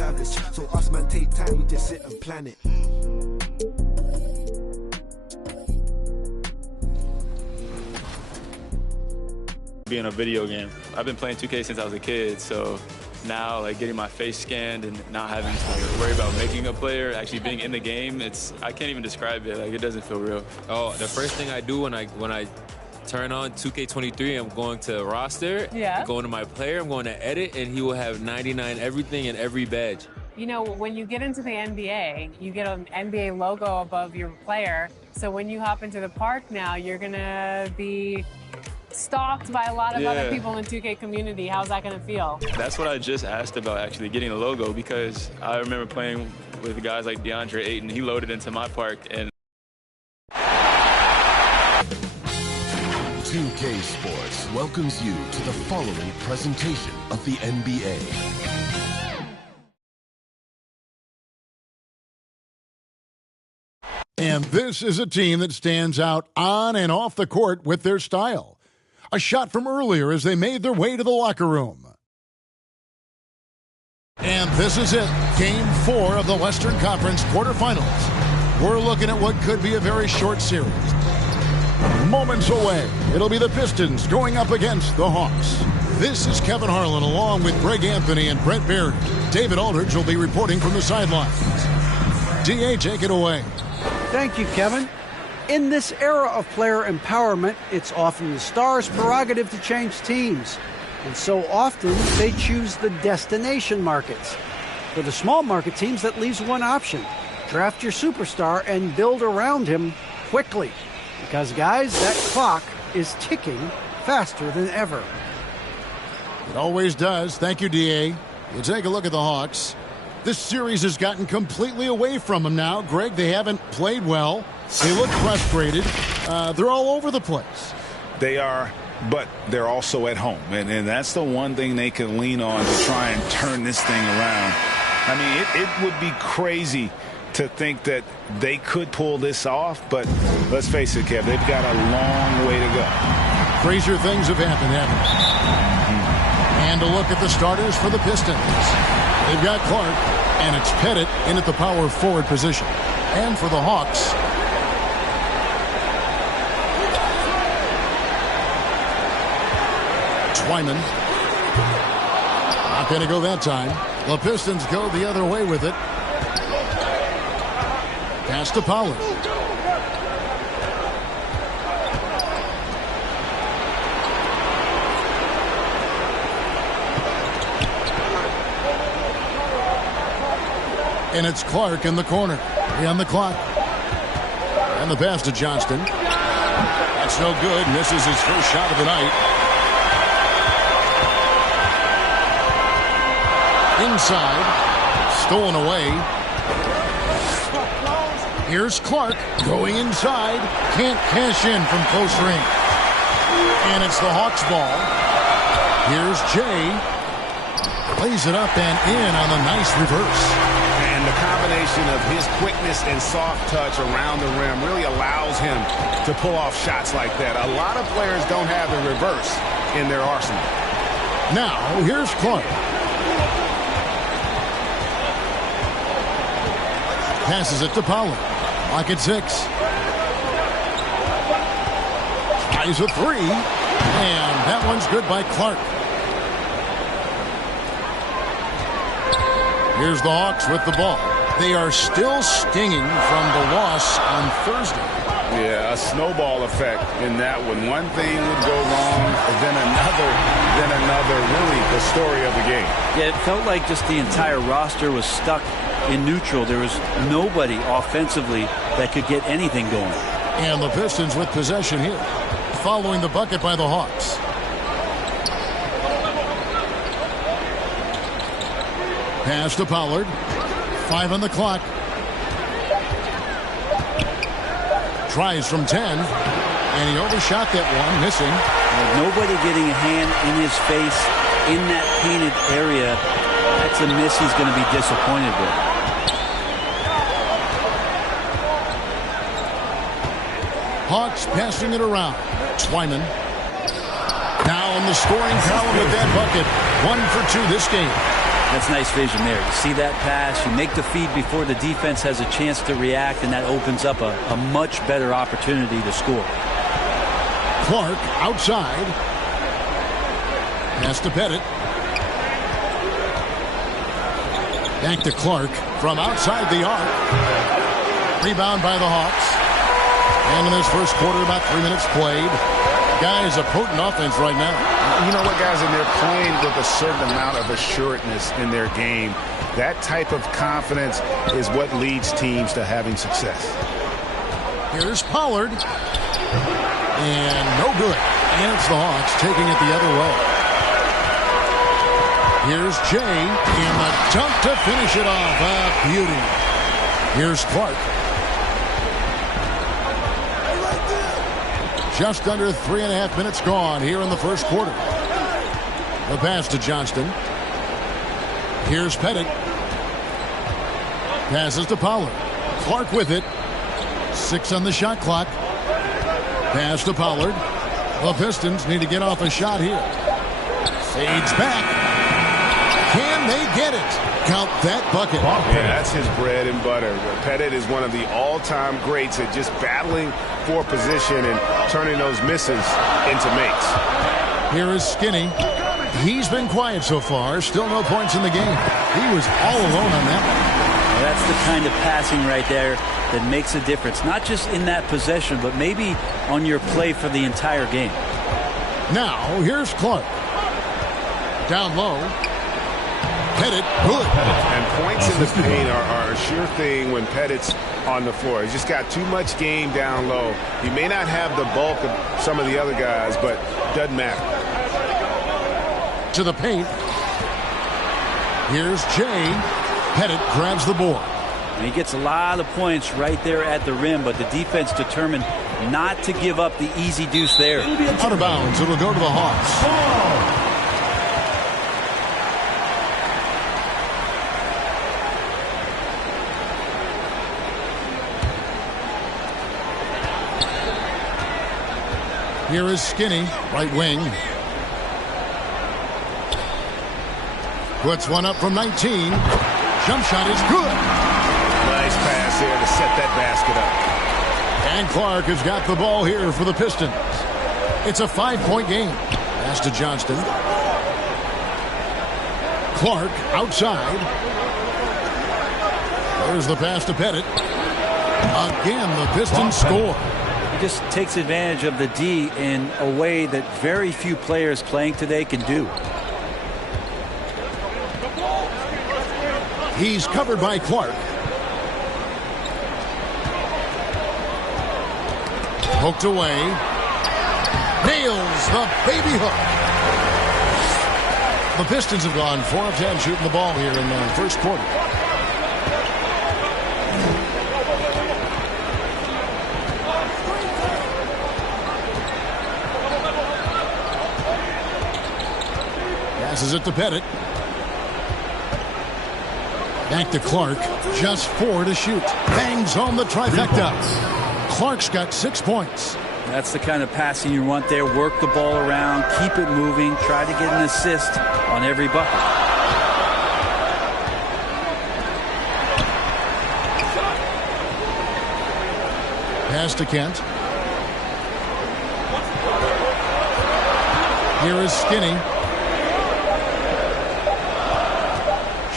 savage. So us man take time, we just sit and plan it. Being a video game. I've been playing 2K since I was a kid, so now like getting my face scanned and not having to worry about making a player, actually being in the game, I can't even describe it. Like, it doesn't feel real. Oh, the first thing I do when I turn on 2K23, I'm going to roster, going to my player, I'm going to edit, and he will have 99 everything and every badge. You know, when you get into the NBA, you get an NBA logo above your player. So when you hop into the park now, you're going to be stalked by a lot of other people in the 2K community. How's that going to feel? That's what I just asked about, actually, getting a logo, because I remember playing with guys like DeAndre Ayton. He loaded into my park, and 2K Sports welcomes you to the following presentation of the NBA. And this is a team that stands out on and off the court with their style. A shot from earlier as they made their way to the locker room. And this is it, Game 4 of the Western Conference quarterfinals. We're looking at what could be a very short series. Moments away, it'll be the Pistons going up against the Hawks. This is Kevin Harlan along with Greg Anthony and Brett Baird. David Aldridge will be reporting from the sidelines. DA, take it away. Thank you, Kevin. In this era of player empowerment, it's often the star's prerogative to change teams. And so often, they choose the destination markets. For the small market teams, that leaves one option. Draft your superstar and build around him quickly. Because, guys, that clock is ticking faster than ever. It always does. Thank you, DA. We'll take a look at the Hawks. This series has gotten completely away from them now. Greg, they haven't played well. They look frustrated. They're all over the place. They are, but they're also at home. And that's the one thing they can lean on to try and turn this thing around. I mean, it would be crazy to think that they could pull this off, but let's face it, Kev, they've got a long way to go. Crazier things have happened, haven't they? And a look at the starters for the Pistons. They've got Clark, and it's Pettit in at the power forward position. And for the Hawks, Twyman. Not going to go that time. The Pistons go the other way with it. Pass to Pollard. And it's Clark in the corner. On the clock. And the pass to Johnston. That's no good. Misses his first shot of the night. Inside. Stolen away. Here's Clark going inside. Can't cash in from close range. And it's the Hawks ball. Here's Jay. Plays it up and in on the nice reverse. And the combination of his quickness and soft touch around the rim really allows him to pull off shots like that. A lot of players don't have the reverse in their arsenal. Now, here's Clark. Passes it to Pollard. Lock at 6. Tries a 3. And that one's good by Clark. Here's the Hawks with the ball. They are still stinging from the loss on Thursday. Yeah, a snowball effect in that one. One thing would go wrong, then another. Really the story of the game. Yeah, it felt like just the entire roster was stuck in neutral. There was nobody offensively that could get anything going. And the Pistons with possession here, following the bucket by the Hawks. Pass to Pollard. 5 on the clock. Tries from 10. And he overshot that one, missing. Nobody getting a hand in his face in that painted area. That's a miss he's going to be disappointed with. Hawks passing it around. Twyman. Now in the scoring column with that bucket. 1 for 2 this game. That's nice vision there. You see that pass, you make the feed before the defense has a chance to react, and that opens up a much better opportunity to score. Clark outside. Pass to Pettit. Back to Clark from outside the arc. Rebound by the Hawks. And in this first quarter, about 3 minutes played. Guys, a potent offense right now. You know what, guys, and they're playing with a certain amount of assuredness in their game. That type of confidence is what leads teams to having success. Here's Pollard. And no good. And it's the Hawks taking it the other way. Here's Jay, and the dunk to finish it off. A beauty. Here's Clark. Just under 3.5 minutes gone here in the first quarter. The pass to Johnston. Here's Pettit. Passes to Pollard. Clark with it. 6 on the shot clock. Pass to Pollard. The Pistons need to get off a shot here. Fades back. Can they get it? Count that bucket. Yeah, that's his bread and butter. Pettit is one of the all-time greats at just battling for position and turning those misses into makes. Here is Skinny. He's been quiet so far. Still no points in the game. He was all alone on that one. Well, that's the kind of passing right there that makes a difference. Not just in that possession, but maybe on your play for the entire game. Now, here's Clark. Down low. Pettit, good. And points in the paint are a sure thing when Pettit's on the floor. He's just got too much game down low. He may not have the bulk of some of the other guys, but doesn't matter. To the paint. Here's Jay. Pettit grabs the board. And he gets a lot of points right there at the rim, but the defense determined not to give up the easy deuce there. Out of bounds. It'll go to the Hawks. Here is Skinny, right wing. Puts one up from 19. Jump shot is good. Nice pass here to set that basket up. And Clark has got the ball here for the Pistons. It's a 5-point game. Pass to Johnston. Clark outside. There's the pass to Pettit. Again, the Pistons score. Just takes advantage of the D in a way that very few players playing today can do. He's covered by Clark. Poked away. Nails the baby hook. The Pistons have gone 4 of 10 shooting the ball here in the first quarter. Passes it to Pettit. Back to Clark. Just 4 to shoot. Bangs home the trifecta. Clark's got 6 points. That's the kind of passing you want there. Work the ball around. Keep it moving. Try to get an assist on every bucket. Pass to Kent. Here is Skinny.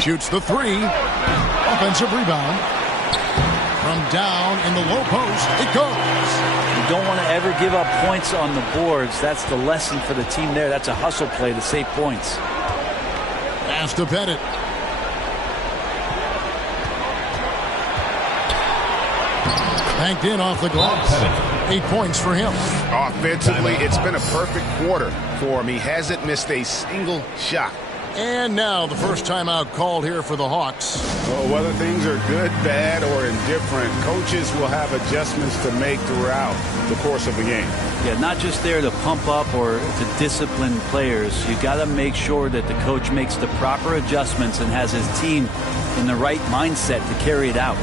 Shoots the 3. Offensive rebound. From down in the low post, it goes. You don't want to ever give up points on the boards. That's the lesson for the team there. That's a hustle play to save points. Pass to Pettit. Banked in off the glass. 8 points for him. Offensively, it's been a perfect quarter for him. He hasn't missed a single shot. And now the first timeout called here for the Hawks. Well, whether things are good, bad, or indifferent, coaches will have adjustments to make throughout the course of the game. Yeah, not just there to pump up or to discipline players. You got to make sure that the coach makes the proper adjustments and has his team in the right mindset to carry it out.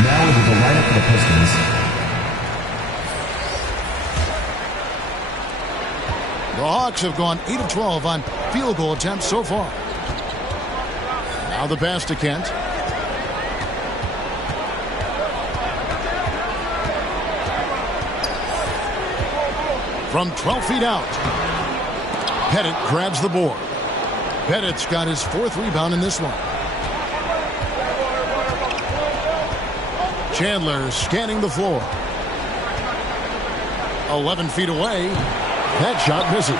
Now into the lineup for the Pistons. The Hawks have gone 8 of 12 on field goal attempts so far. Now the pass to Kent. From 12 feet out. Pettit grabs the board. Pettit's got his 4th rebound in this one. Chandler scanning the floor. 11 feet away. That shot misses.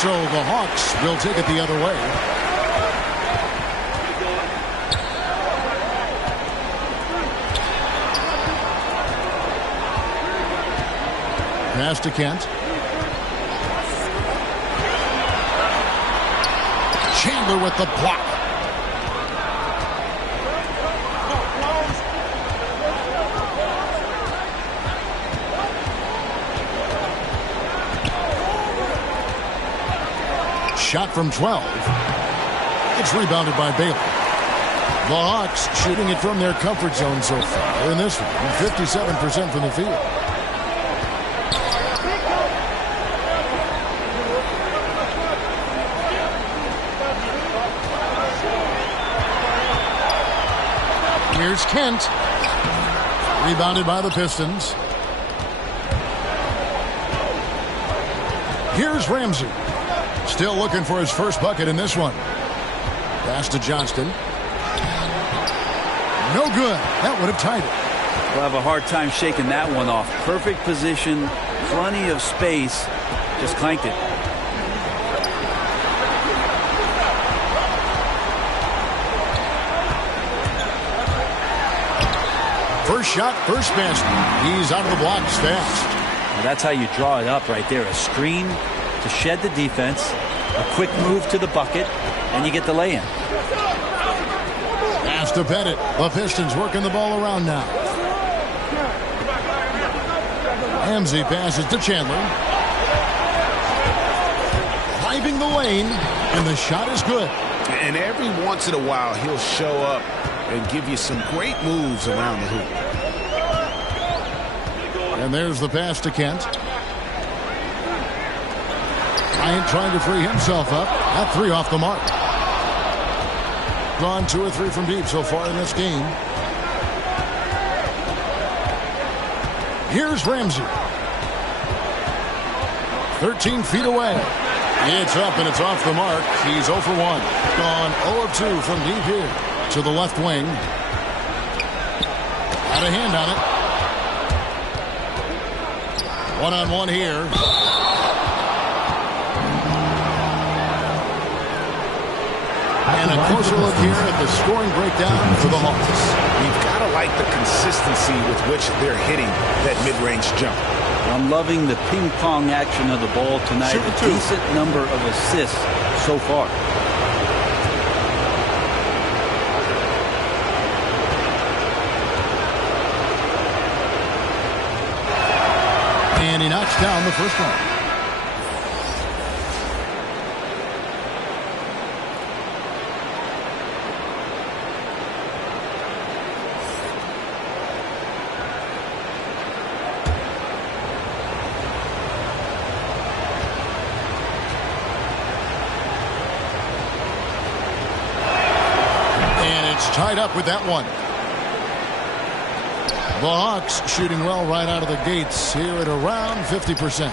So the Hawks will take it the other way. Pass to Kent. Chandler with the block. Shot from 12. It's rebounded by Bailey. The Hawks shooting it from their comfort zone so far in this one. 57% from the field. Here's Kent. Rebounded by the Pistons. Here's Ramsey. Still looking for his first bucket in this one. Pass to Johnston. No good. That would have tied it. We'll have a hard time shaking that one off. Perfect position, plenty of space. Just clanked it. First shot, first basket. He's out of the blocks fast. Well, that's how you draw it up right there. A screen to shed the defense, a quick move to the bucket, and you get the lay-in. Pass to Pettit. The Pistons working the ball around now. Ramsey passes to Chandler. Driving the lane, and the shot is good. And every once in a while, he'll show up and give you some great moves around the hoop. And there's the pass to Kent. Bryant trying to free himself up. That 3 off the mark. Gone 2 or 3 from deep so far in this game. Here's Ramsey. 13 feet away. It's up and it's off the mark. He's 0 for 1. Gone 0 of 2 from deep here. To the left wing. Got a hand on it. One-on-one here. And a closer look here at the scoring breakdown for the Hawks. You've got to like the consistency with which they're hitting that mid-range jump. I'm loving the ping-pong action of the ball tonight. A decent number of assists so far. And he knocks down the first one. And it's tied up with that one. The Hawks shooting well right out of the gates here at around 50%.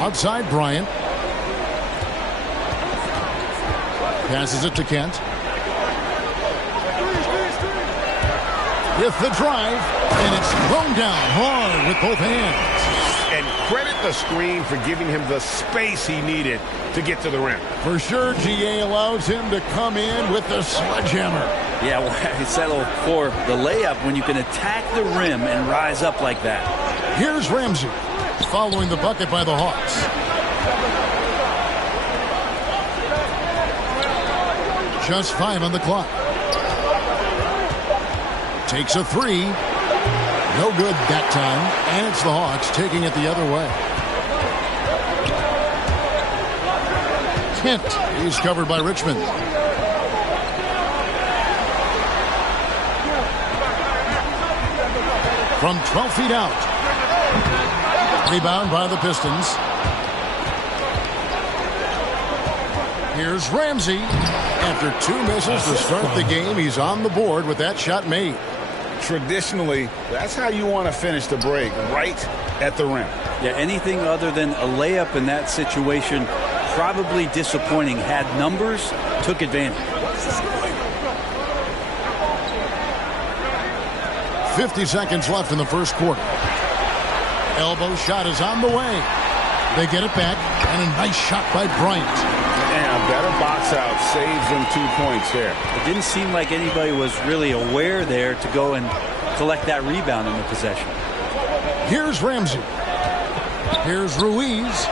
Outside Bryant. Passes it to Kent. With the drive, and it's thrown down hard with both hands. And credit the screen for giving him the space he needed to get to the rim. For sure, GA allows him to come in with the sledgehammer. Yeah, well, I settled for the layup when you can attack the rim and rise up like that. Here's Ramsey following the bucket by the Hawks. Just 5 on the clock. Takes a 3. No good that time. And it's the Hawks taking it the other way. Kent is covered by Richmond. from 12 feet out. Rebound by the Pistons. Here's Ramsey. After 2 misses to start the game, he's on the board with that shot made. Traditionally, that's how you want to finish the break, right at the rim. Yeah, anything other than a layup in that situation, probably disappointing. Had numbers, took advantage. 50 seconds left in the first quarter. Elbow shot is on the way. They get it back, and a nice shot by Bryant. And a better box out saves them 2 points there. It didn't seem like anybody was really aware there to go and collect that rebound in the possession. Here's Ramsey. Here's Ruiz.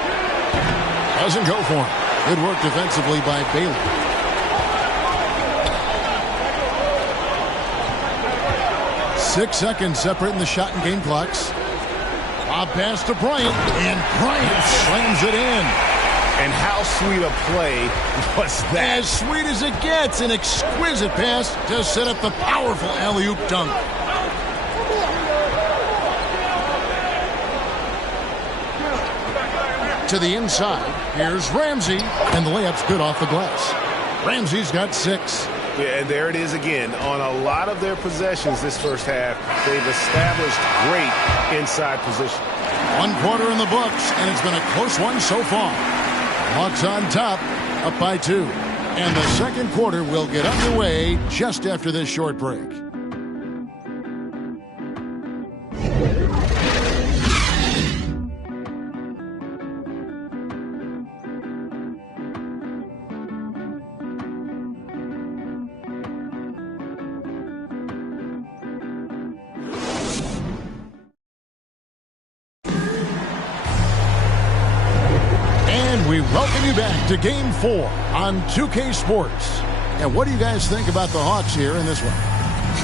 Doesn't go for him. Good work defensively by Bailey. Six seconds separating the shot and game clocks. Bob pass to Bryant, and Bryant slams it in. And how sweet a play was that? As sweet as it gets. An exquisite pass to set up the powerful alley-oop dunk. To the inside. Here's Ramsey. And the layup's good off the glass. Ramsey's got 6. Yeah, and there it is again. On a lot of their possessions this first half, they've established great inside position. 1 quarter in the books, and it's been a close one so far. Hawks on top, up by 2. And the second quarter will get underway just after this short break. We welcome you back to Game 4 on 2K Sports. And what do you guys think about the Hawks here in this one?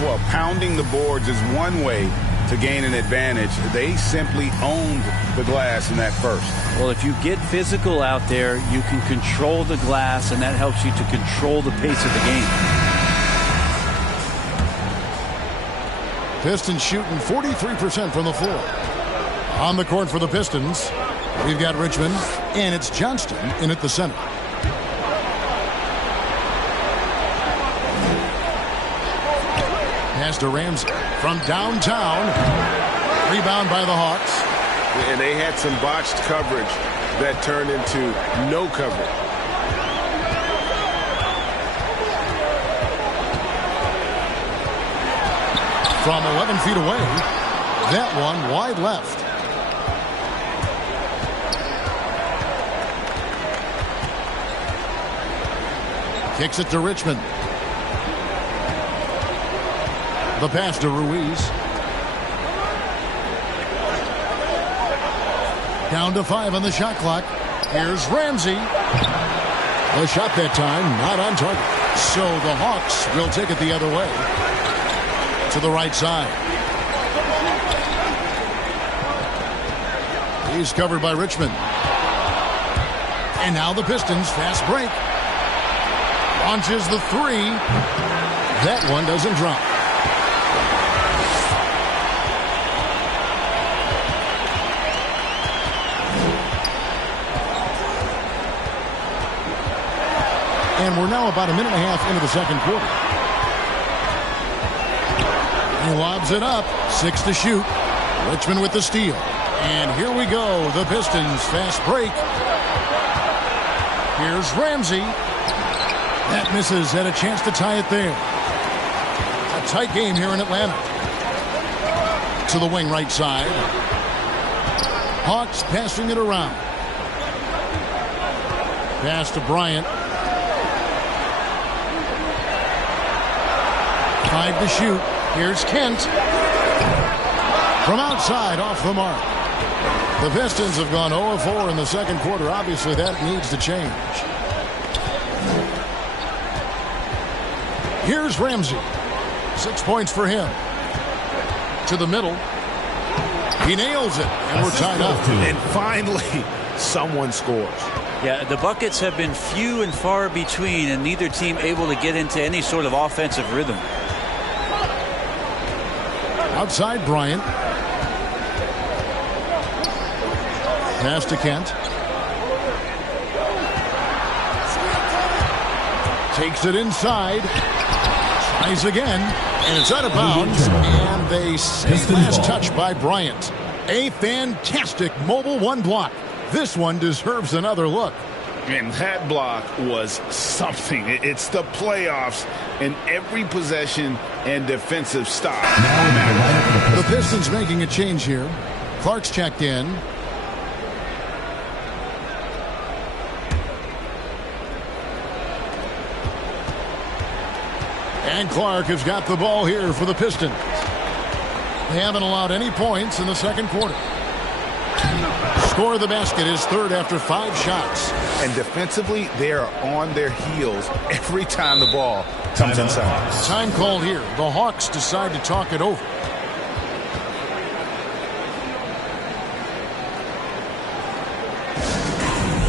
Well, pounding the boards is one way to gain an advantage. They simply owned the glass in that first. Well, if you get physical out there, you can control the glass, and that helps you to control the pace of the game. Pistons shooting 43% from the floor. On the court for the Pistons, we've got Richmond, and it's Johnston in at the center. Pass to Ramsey from downtown. Rebound by the Hawks. And they had some botched coverage that turned into no coverage. From 11 feet away, that one wide left. Kicks it to Richmond. The pass to Ruiz. Down to 5 on the shot clock. Here's Ramsey. The shot that time not on target. So the Hawks will take it the other way. To the right side. He's covered by Richmond. And now the Pistons fast break. Launches the 3. That one doesn't drop. And we're now about a minute and a half into the second quarter. He lobs it up. 6 to shoot. Richmond with the steal. And here we go. The Pistons fast break. Here's Ramsey. That misses. Had a chance to tie it there. A tight game here in Atlanta. To the wing right side. Hawks passing it around. Pass to Bryant. 5 to shoot. Here's Kent. From outside, off the mark. The Pistons have gone 0-4 in the second quarter. Obviously, that needs to change. Here's Ramsey. 6 points for him. To the middle. He nails it, and we're tied up. And finally, someone scores. Yeah, the buckets have been few and far between, and neither team able to get into any sort of offensive rhythm. Outside Bryant. pass to Kent. Takes it inside. Tries again. And it's out of bounds. And they say last touch by Bryant. A fantastic mobile one block. This one deserves another look. And that block was something. It's the playoffs, and every possession and defensive stop matters. The Pistons making a change here. Clark's checked in. And Clark has got the ball here for the Pistons. They haven't allowed any points in the second quarter. Score of the basket is third after 5 shots. And defensively, they are on their heels every time the ball comes inside. Time called here. The Hawks decide to talk it over.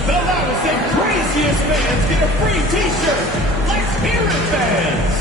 The loudest and craziest fans get a free t-shirt. Let's hear it, fans.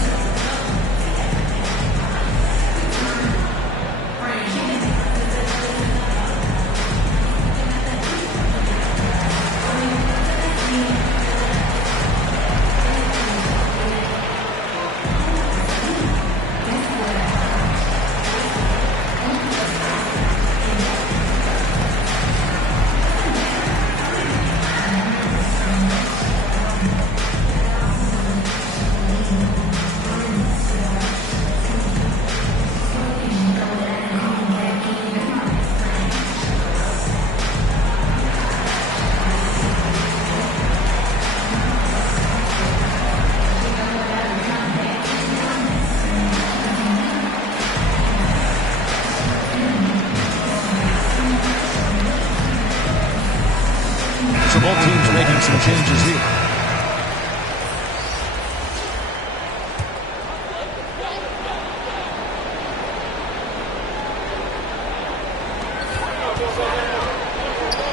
So both teams making some changes here.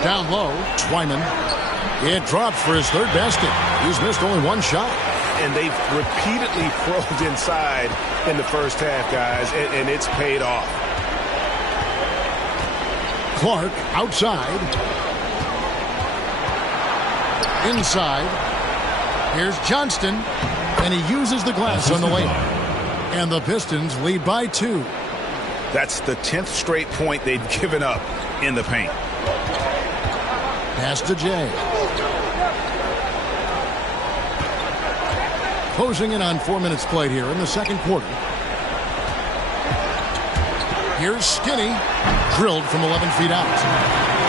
Down low, Twyman. It drops for his third basket. He's missed only 1 shot. And they've repeatedly probed inside in the first half, guys, and it's paid off. Clark outside. Inside. Here's Johnston. And he uses the glass on the layup. And the Pistons lead by 2. That's the 10th straight point they've given up in the paint. Pass to Jay. Closing in on 4 minutes played here in the second quarter. Here's Skinny. Drilled from 11 feet out.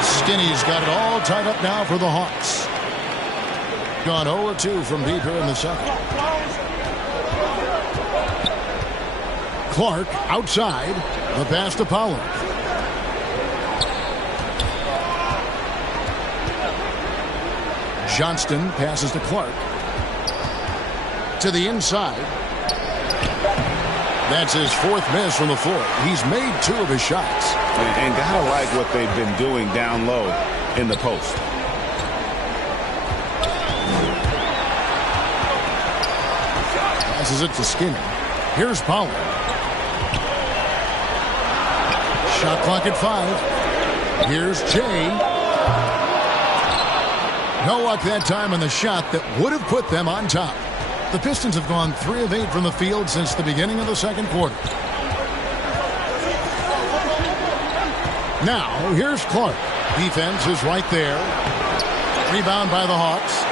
Skinny's got it all tied up now for the Hawks. Gone 0-2 from deep here in the second. Clark outside. The pass to Pollard. Johnston passes to Clark. To the inside. That's his 4th miss from the floor. He's made 2 of his shots. And gotta like what they've been doing down low in the post. Passes it to Skinny. Here's Pollard. Shot clock at 5. Here's Jay. No luck that time on the shot that would have put them on top. The Pistons have gone 3 of 8 from the field since the beginning of the second quarter. Now, here's Clark. Defense is right there. Rebound by the Hawks.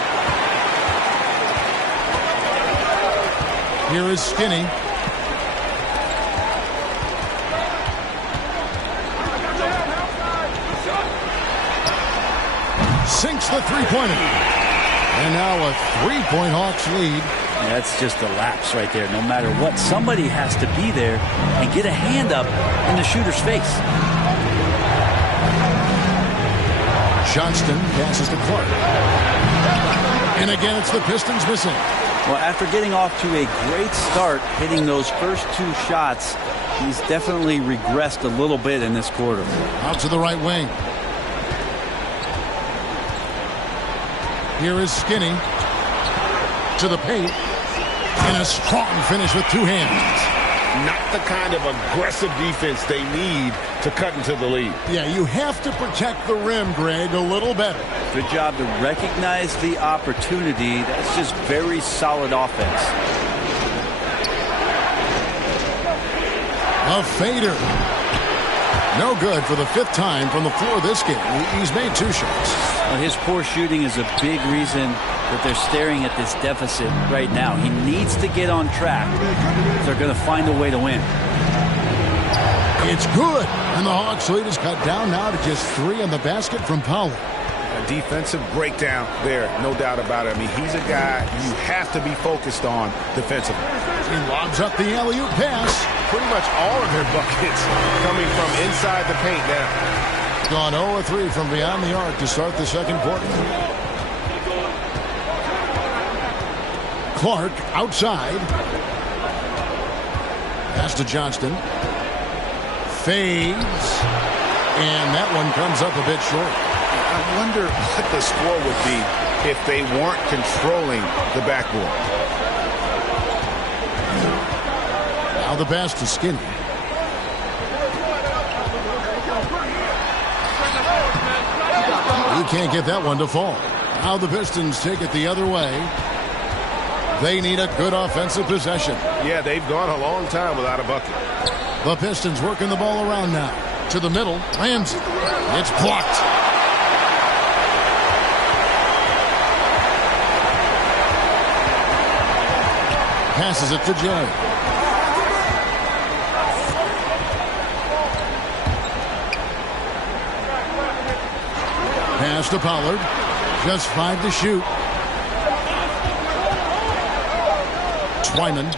Here is Skinny. Sinks the three-pointer. And now a 3-point Hawks lead. That's just a lapse right there. No matter what, somebody has to be there and get a hand up in the shooter's face. Johnston passes to Clark. And again, it's the Pistons missing. Well, after getting off to a great start, hitting those first 2 shots, he's definitely regressed a little bit in this quarter. Out to the right wing. Here is Skinny. To the paint. And a strong finish with 2 hands. not the kind of aggressive defense they need to cut into the lead. Yeah, you have to protect the rim, Greg, a little better. Good job to recognize the opportunity. That's just very solid offense. A fader. No good for the 5th time from the floor this game. He's made 2 shots. Well, his poor shooting is a big reason that they're staring at this deficit right now. He needs to get on track if they're going to find a way to win. It's good. And the Hawks lead is cut down now to just 3 on the basket from Powell. A defensive breakdown there, no doubt about it. I mean, he's a guy you have to be focused on defensively. He lobs up the alley-oop pass. Pretty much all of their buckets coming from inside the paint now. Gone 0-3 from beyond the arc to start the second quarter. Clark outside. Pass to Johnston. Fades. And that one comes up a bit short. I wonder what the score would be if they weren't controlling the backboard. Now the pass to Skinny. He can't get that one to fall. Now the Pistons take it the other way. They need a good offensive possession. Yeah, they've gone a long time without a bucket. The Pistons working the ball around now. To the middle. Ramsey. It's blocked. Passes it to Jay. Pass to Pollard. Just 5 to shoot. Twyman.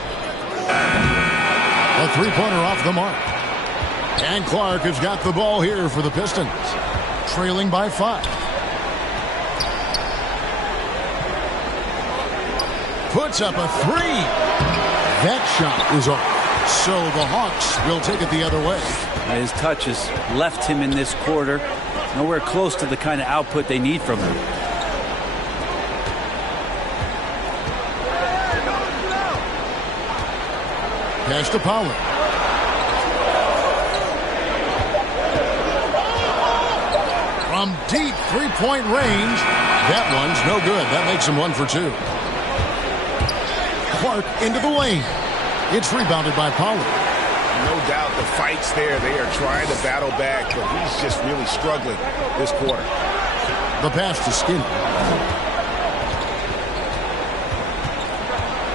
A 3-pointer off the mark. And Clark has got the ball here for the Pistons. Trailing by 5. Puts up a 3. That shot is off. So the Hawks will take it the other way. His touch has left him in this quarter. Nowhere close to the kind of output they need from him. Pass to Pollard. From deep 3-point range. That one's no good. That makes him 1 for 2. Clark into the lane. It's rebounded by Pollard. No doubt the fight's there. They are trying to battle back, but he's just really struggling this quarter. The pass to Skinny.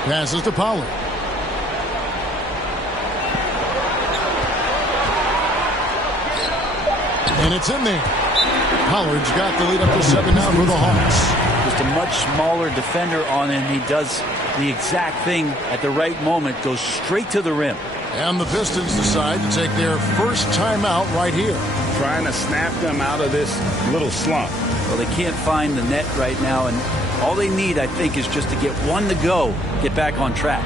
Passes to Pollard. And it's in there. Pollard's got the lead up to 7 now for the Hawks. Just a much smaller defender on him. He does the exact thing at the right moment. Goes straight to the rim. And the Pistons decide to take their first timeout right here. Trying to snap them out of this little slump. Well, they can't find the net right now, and all they need, I think, is just to get one to go, get back on track.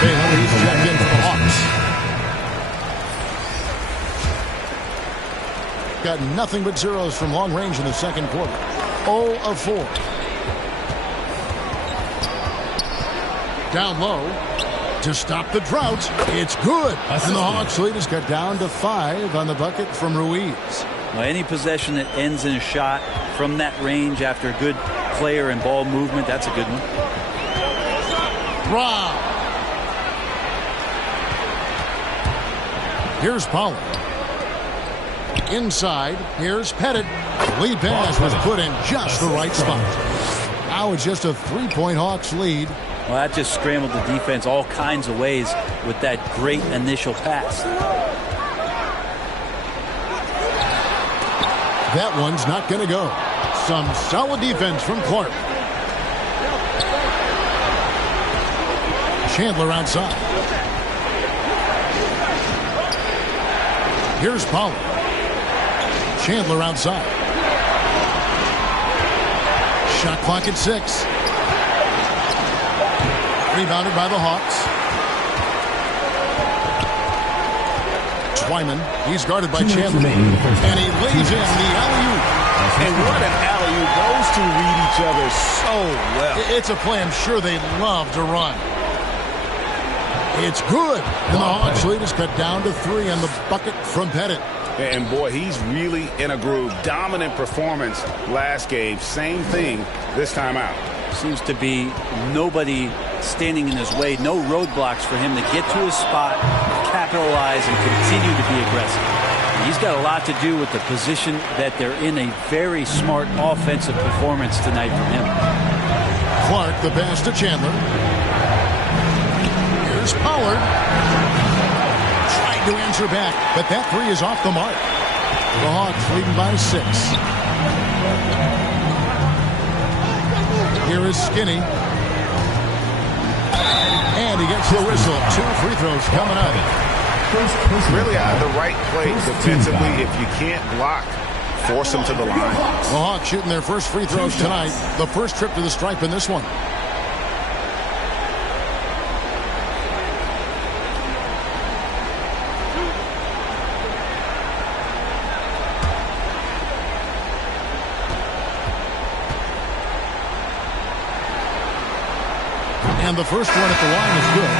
Bailey's checked in for the Hawks. Got nothing but zeros from long range in the second quarter. 0 of 4. Down low to stop the drought. It's good. And the Hawks lead is cut down to 5 on the bucket from Ruiz. Well, any possession that ends in a shot from that range after a good player and ball movement, that's a good one. Rob. Here's Pollard. Inside, here's Pettit. The lead pass was put in just the right spot. Now it's just a 3-point Hawks lead. Well, that just scrambled the defense all kinds of ways with that great initial pass. That one's not going to go. Some solid defense from Clark. Chandler outside. Here's Pollard. Chandler outside. Shot clock at 6. Rebounded by the Hawks. Twyman, he's guarded by Chandler. And he lays in the alley-oop. And what an alley-oop. Those two read each other so well. It's a play I'm sure they love to run. It's good. And the Hawks lead is cut down to 3 on the bucket from Pettit. And boy, he's really in a groove. Dominant performance last game. Same thing this time out. Seems to be nobody standing in his way. No roadblocks for him to get to his spot, capitalize, and continue to be aggressive. He's got a lot to do with the position that they're in. A very smart offensive performance tonight from him. Clark, the pass to Chandler. Here's Pollard. Trying to answer back, but that 3 is off the mark. The Hawks leading by 6. Here is Skinny. And he gets the whistle. 2 free throws coming up. Really the right play defensively. If you can't block, force them to the line. The Hawks shooting their first free throws tonight. The first trip to the stripe in this one. And the first one at the line is good.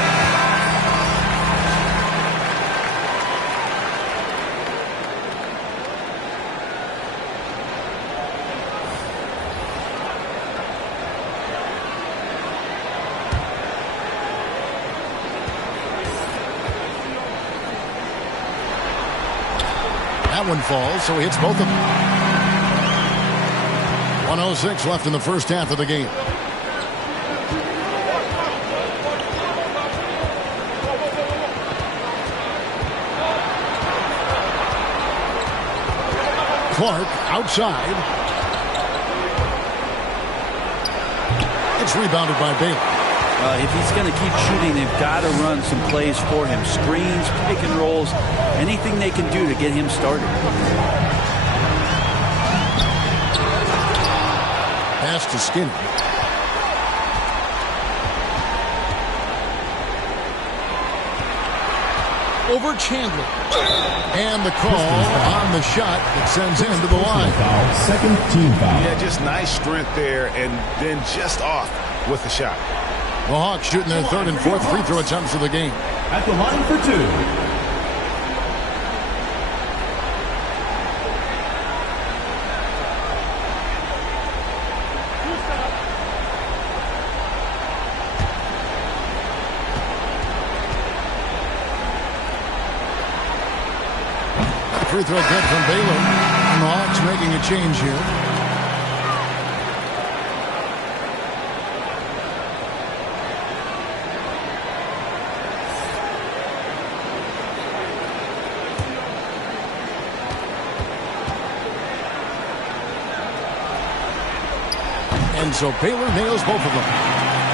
That one falls, so he hits both of them. 1:06 left in the first half of the game. Clark outside. It's rebounded by Baylor. If he's going to keep shooting, they've got to run some plays for him. Screens, pick and rolls, anything they can do to get him started. Pass to Skinny. Over Chandler. And the call on the shot that sends him to the line. Second team foul. Yeah, just nice strength there, and then just off with the shot. The Hawks shooting their third and fourth free throw attempts of the game. At the line for 2. Free throw good from Baylor. And the Hawks making a change here. And so Baylor nails both of them.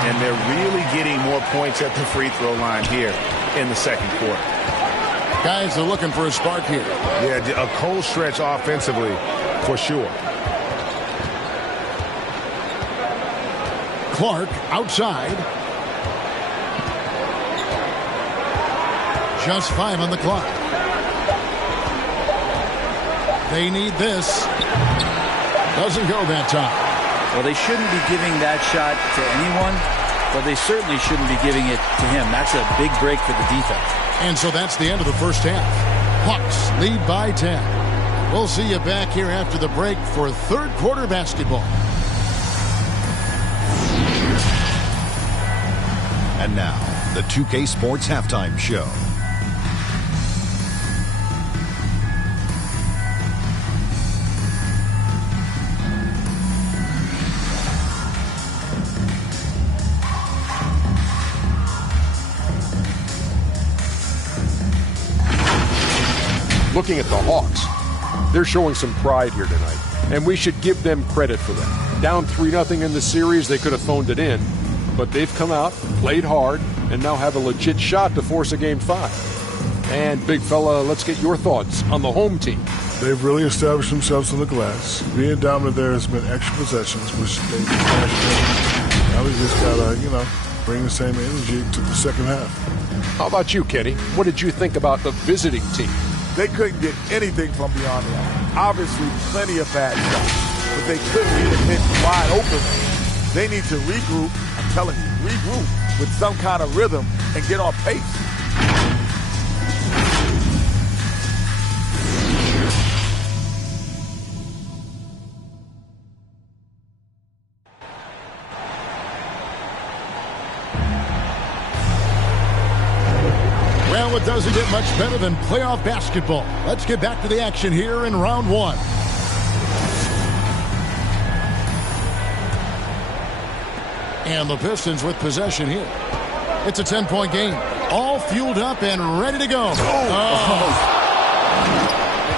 And they're really getting more points at the free throw line here in the second quarter. Guys are looking for a spark here. Yeah, a cold stretch offensively for sure. Clark outside. Just 5 on the clock. They need this. Doesn't go that time. Well, they shouldn't be giving that shot to anyone, but they certainly shouldn't be giving it to him. That's a big break for the defense. And so that's the end of the first half. Hawks lead by 10. We'll see you back here after the break for third quarter basketball. And now, the 2K Sports Halftime Show. Looking at the Hawks, they're showing some pride here tonight, and we should give them credit for that. Down 3-0 in the series, they could have phoned it in, but they've come out, played hard, and now have a legit shot to force a Game 5. And, big fella, let's get your thoughts on the home team. They've really established themselves on the glass. Being dominant there has been extra possessions, which they cashed in. Now we just gotta, bring the same energy to the second half. How about you, Kenny? What did you think about the visiting team? They couldn't get anything from beyond the line. Obviously, plenty of bad shots, but they couldn't even hit wide open. They need to regroup. I'm telling you, regroup with some kind of rhythm and get on pace. Well, it doesn't get much better than playoff basketball. Let's get back to the action here in round one. And the Pistons with possession here. It's a 10-point game. All fueled up and ready to go.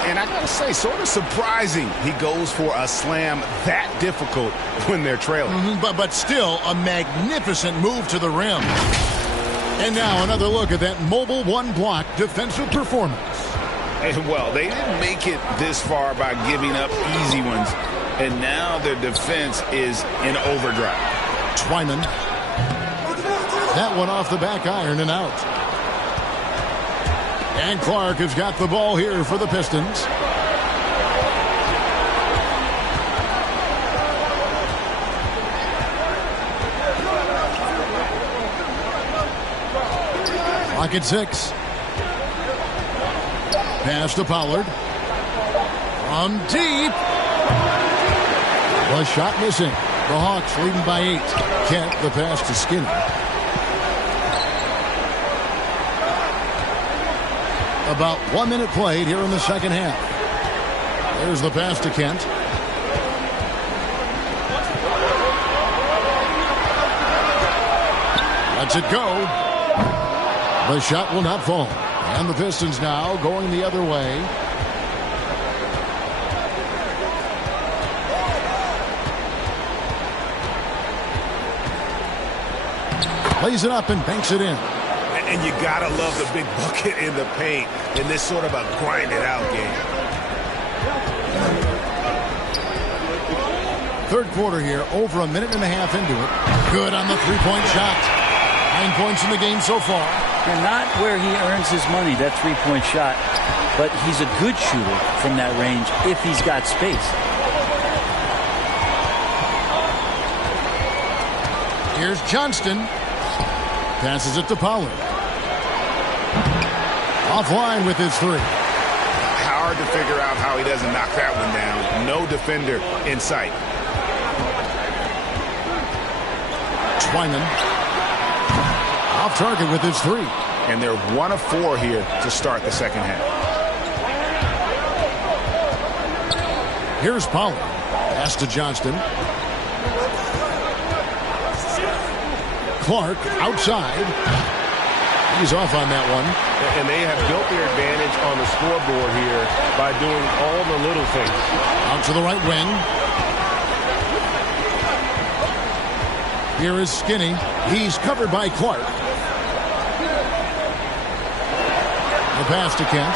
And I gotta say, sort of surprising he goes for a slam that difficult when they're trailing. But still a magnificent move to the rim. And now another look at that mobile one-block defensive performance. And, well, they didn't make it this far by giving up easy ones. And now their defense is in overdrive. Twyman. That one off the back iron and out. And Clark has got the ball here for the Pistons. Clock at 6. Pass to Pollard. From deep. The shot missing. The Hawks leading by 8. Kent, the pass to Skinner. About 1 minute played here in the second half. There's the pass to Kent. Lets it go. The shot will not fall. And the Pistons now going the other way. Lays it up and banks it in. And you gotta love the big bucket in the paint in this sort of a grind-it-out game. Third quarter here, over a minute and a half into it. Good on the three-point shot. 9 points in the game so far. And not where he earns his money, that three-point shot. But he's a good shooter from that range if he's got space. Here's Johnston. Passes it to Pollard. Offline with his three. Hard to figure out how he doesn't knock that one down. No defender in sight. Twyman. Off target with his three. And they're 1 of 4 here to start the second half. Here's Pollard. Pass to Johnston. Clark outside. He's off on that one. And they have built their advantage on the scoreboard here by doing all the little things. Out to the right wing. Here is Skinny. He's covered by Clark. The pass to Kent.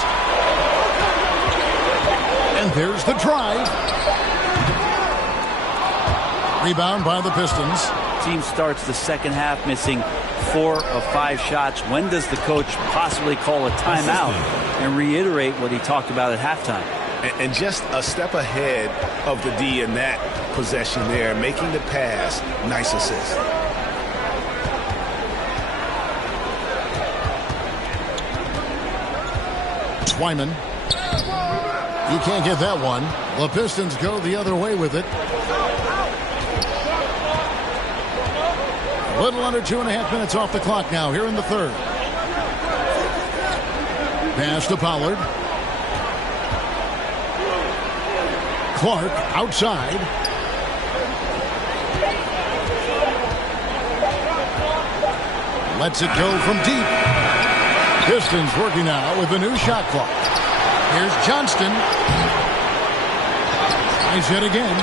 And there's the drive. Rebound by the Pistons. Team starts the second half missing 4 of 5 shots. When does the coach possibly call a timeout and reiterate what he talked about at halftime? And just a step ahead of the D in that possession there, making the pass. Nice assist. Twyman. He can't get that one. The Pistons go the other way with it. A little under 2.5 minutes off the clock now here in the third. Pass to Pollard. Clark outside. Lets it go from deep. Pistons working now with a new shot clock. Here's Johnston. Nice hit again.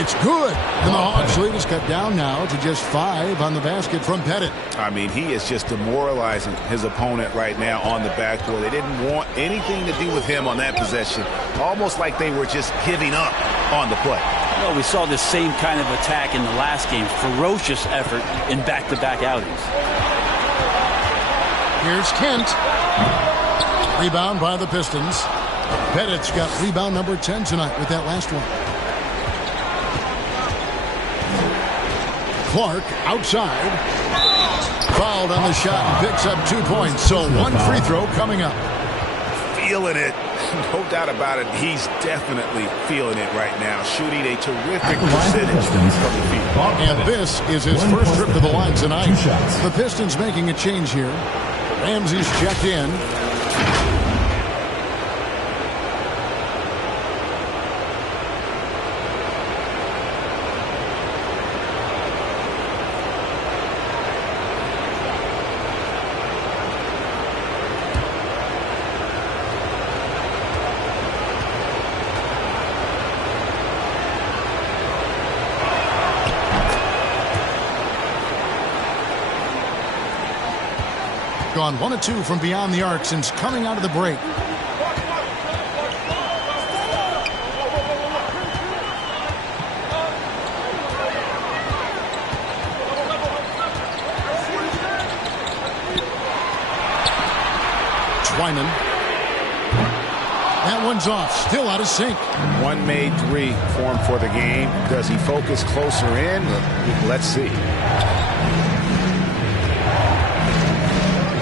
It's good. And the Hawks lead is cut down now to just 5 on the basket from Pettit. I mean, he is just demoralizing his opponent right now on the backboard. They didn't want anything to do with him on that possession. Almost like they were just giving up on the play. Well, we saw this same kind of attack in the last game. Ferocious effort in back-to-back outings. Here's Kent. Rebound by the Pistons. Pettit's got rebound number 10 tonight with that last one. Clark outside. Fouled on the shot and picks up 2 points. So one free throw coming up. Feeling it. No doubt about it. He's definitely feeling it right now. Shooting a terrific percentage from the field. And this is his first trip to the line tonight. The Pistons making a change here. Ramsey's checked in. Gone 1 of 2 from beyond the arc since coming out of the break. Twyman. That one's off. Still out of sync. One made 3 for him for the game. Does he focus closer in? Let's see.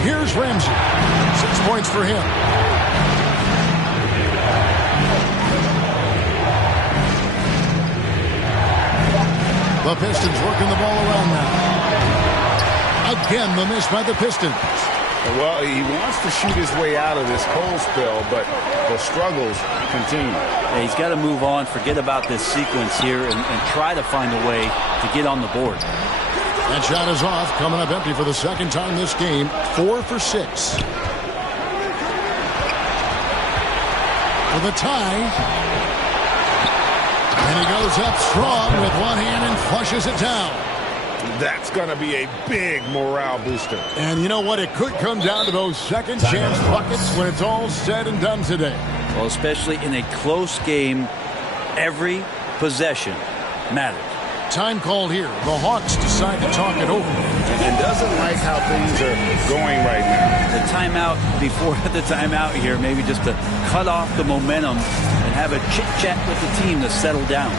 Here's Ramsey. 6 points for him. The Pistons working the ball around now. Again, the miss by the Pistons. Well, he wants to shoot his way out of this cold spell, but the struggles continue. Yeah, he's got to move on, forget about this sequence here, and try to find a way to get on the board. That shot is off, coming up empty for the second time this game. 4 for 6. For the tie. And he goes up strong with one hand and flushes it down. That's going to be a big morale booster. And you know what? It could come down to those second chance buckets when it's all said and done today. Well, especially in a close game, every possession matters. Time called here. The Hawks decide to talk it over. And doesn't like how things are going right now. The timeout before the timeout here, maybe just to cut off the momentum and have a chit-chat with the team to settle down.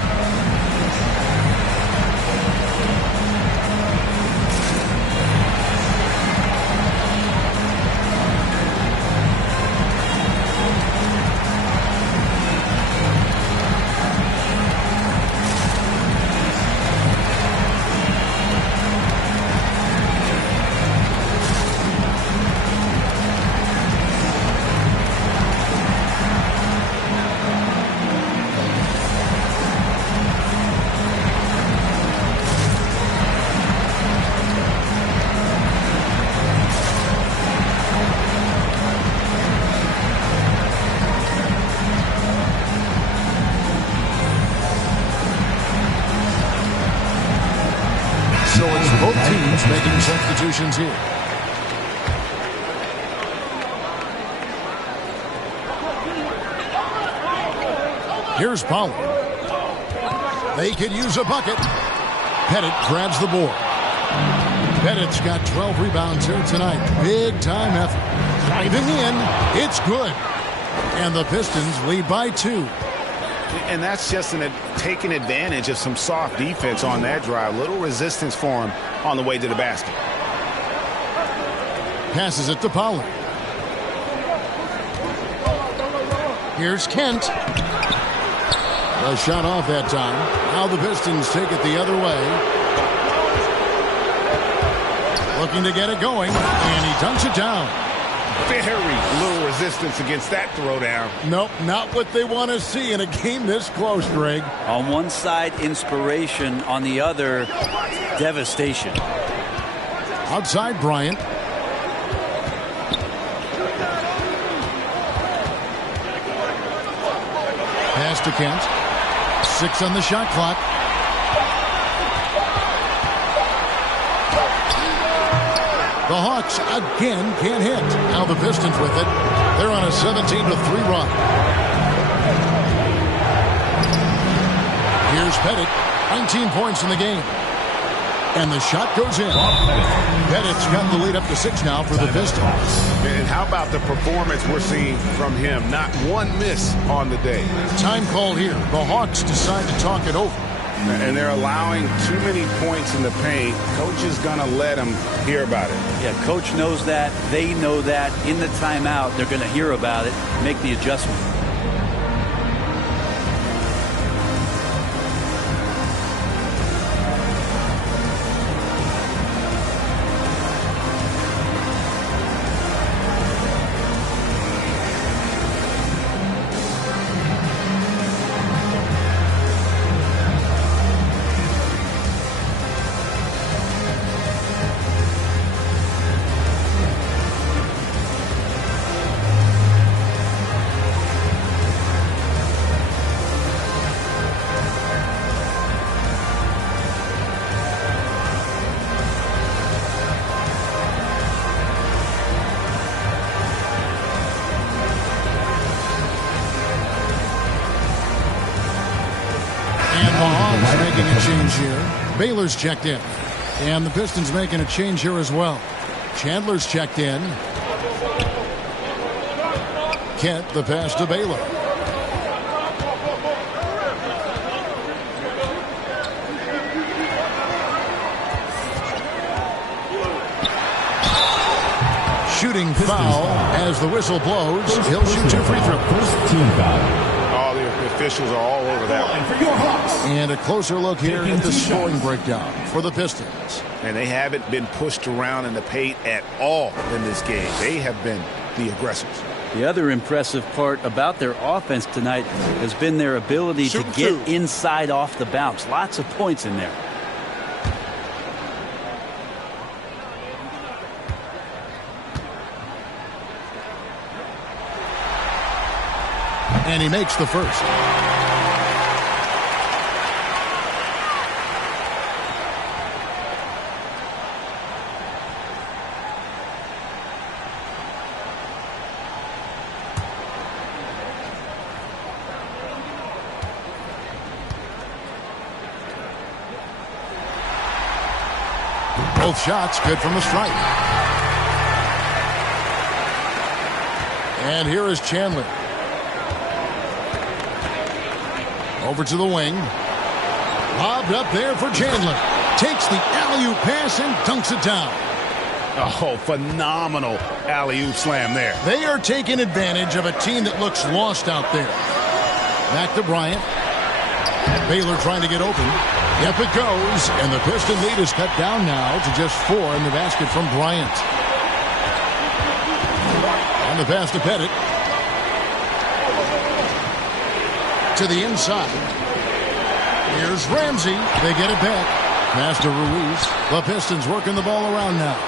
So it's both teams making substitutions here. Here's Pollard. They could use a bucket. Pettit grabs the board. Pettit's got 12 rebounds here tonight. Big time effort. Driving in. It's good. And the Pistons lead by 2. And that's just taking advantage of some soft defense on that drive. Little resistance for him on the way to the basket. Passes it to Pollard. Here's Kent. A shot off that time. Now the Pistons take it the other way. Looking to get it going. And he dunks it down. Very little resistance against that throwdown. Nope, not what they want to see in a game this close, Greg. On one side, inspiration. On the other, devastation. Outside Bryant. pass to Kent. 6 on the shot clock. The Hawks again can't hit. Now the Pistons with it. They're on a 17-3 run. Here's Pettit. 19 points in the game. And the shot goes in. Pettit's got the lead up to 6 now for the Pistons. And how about the performance we're seeing from him? Not one miss on the day. Time called here. The Hawks decide to talk it over. And they're allowing too many points in the paint. Coach is going to let them hear about it. Yeah, coach knows that. They know that. In the timeout, they're going to hear about it, make the adjustment. Making a change here. Baylor's checked in. And the Pistons making a change here as well. Chandler's checked in. Kent, the pass to Baylor. Shooting foul as the whistle blows. He'll shoot 2 free throws. First team foul. The officials are all over that one. And a closer look here at the scoring breakdown for the Pistons. And they haven't been pushed around in the paint at all in this game. They have been the aggressors. The other impressive part about their offense tonight has been their ability to get inside off the bounce. Lots of points in there. And he makes the first. Both shots good from the stripe. And here is Chandler. Over to the wing. Lobbed up there for Chandler. Takes the alley-oop pass and dunks it down. Oh, phenomenal alley-oop slam there. They are taking advantage of a team that looks lost out there. Back to Bryant. Baylor trying to get open. Yep, it goes. And the Piston lead is cut down now to just 4 in the basket from Bryant. On the pass to Pettit. To the inside. Here's Ramsey. They get it back. Pass to Ruiz. The Pistons working the ball around now.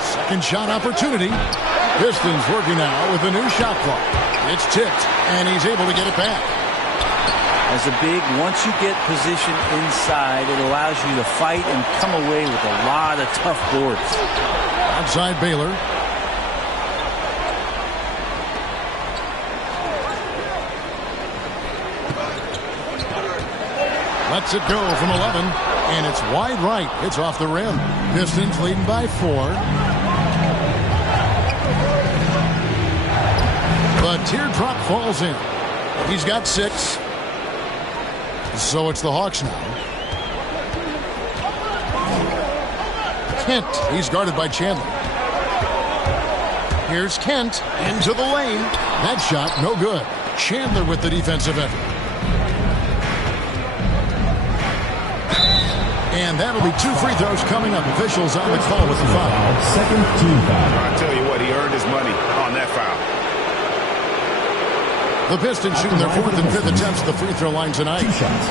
Second shot opportunity. Pistons working now with a new shot clock. It's tipped, and he's able to get it back. As a big, once you get position inside, it allows you to fight and come away with a lot of tough boards. Outside Baylor. Lets it go from 11, and it's wide right. It's off the rim. Pistons leading by 4. The teardrop falls in. He's got 6. So it's the Hawks now. Kent, he's guarded by Chandler. Here's Kent into the lane. That shot, no good. Chandler with the defensive effort. And that'll be 2 free throws coming up. Officials on the call with the foul. Second team foul. I tell you what, he earned his money on that foul. The Pistons shooting their 4th and 5th attempts at the free throw line tonight. 2 shots.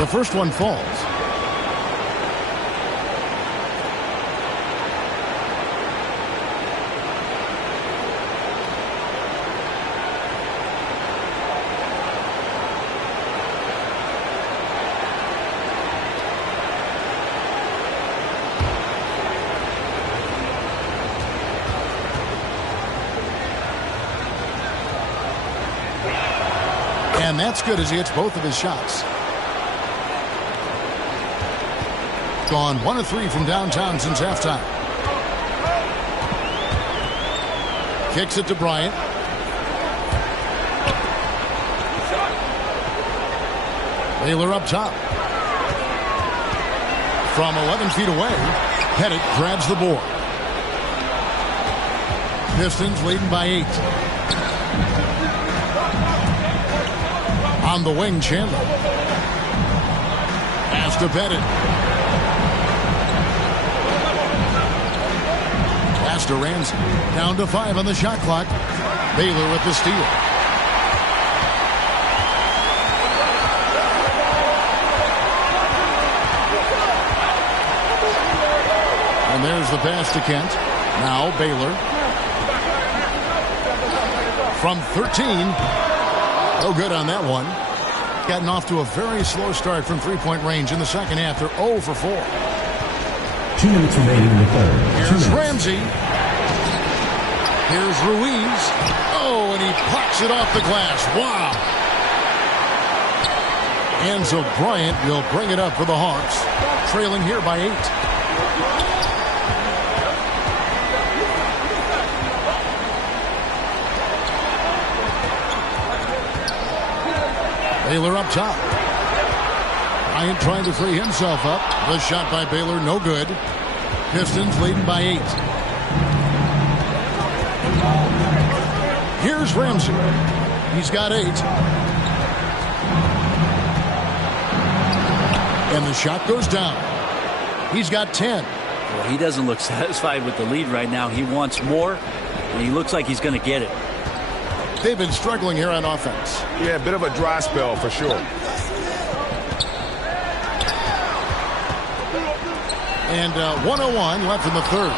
The first one falls. And that's good as he hits both of his shots. Gone 1 of 3 from downtown since halftime. Kicks it to Bryant. Baylor up top. From 11 feet away, Pettit grabs the board. Pistons leading by 8. On the wing, Chandler. Pass to Pettit. Pass to Ramsey. Down to 5 on the shot clock. Baylor with the steal. And there's the pass to Kent. Now Baylor. From 13. No good on that one. Gotten off to a very slow start from three-point range in the second half. They're 0 for 4. 2 minutes remaining in the third. Here's Ramsey. Here's Ruiz. Oh, and he pops it off the glass. Wow. And so Bryant will bring it up for the Hawks, trailing here by 8. Baylor up top. Bryant trying to free himself up. The shot by Baylor, no good. Pistons leading by 8. Here's Ramsey. He's got 8. And the shot goes down. He's got 10. Well, he doesn't look satisfied with the lead right now. He wants more, and he looks like he's going to get it. They've been struggling here on offense. Yeah, a bit of a dry spell for sure. And 1:01 left in the third.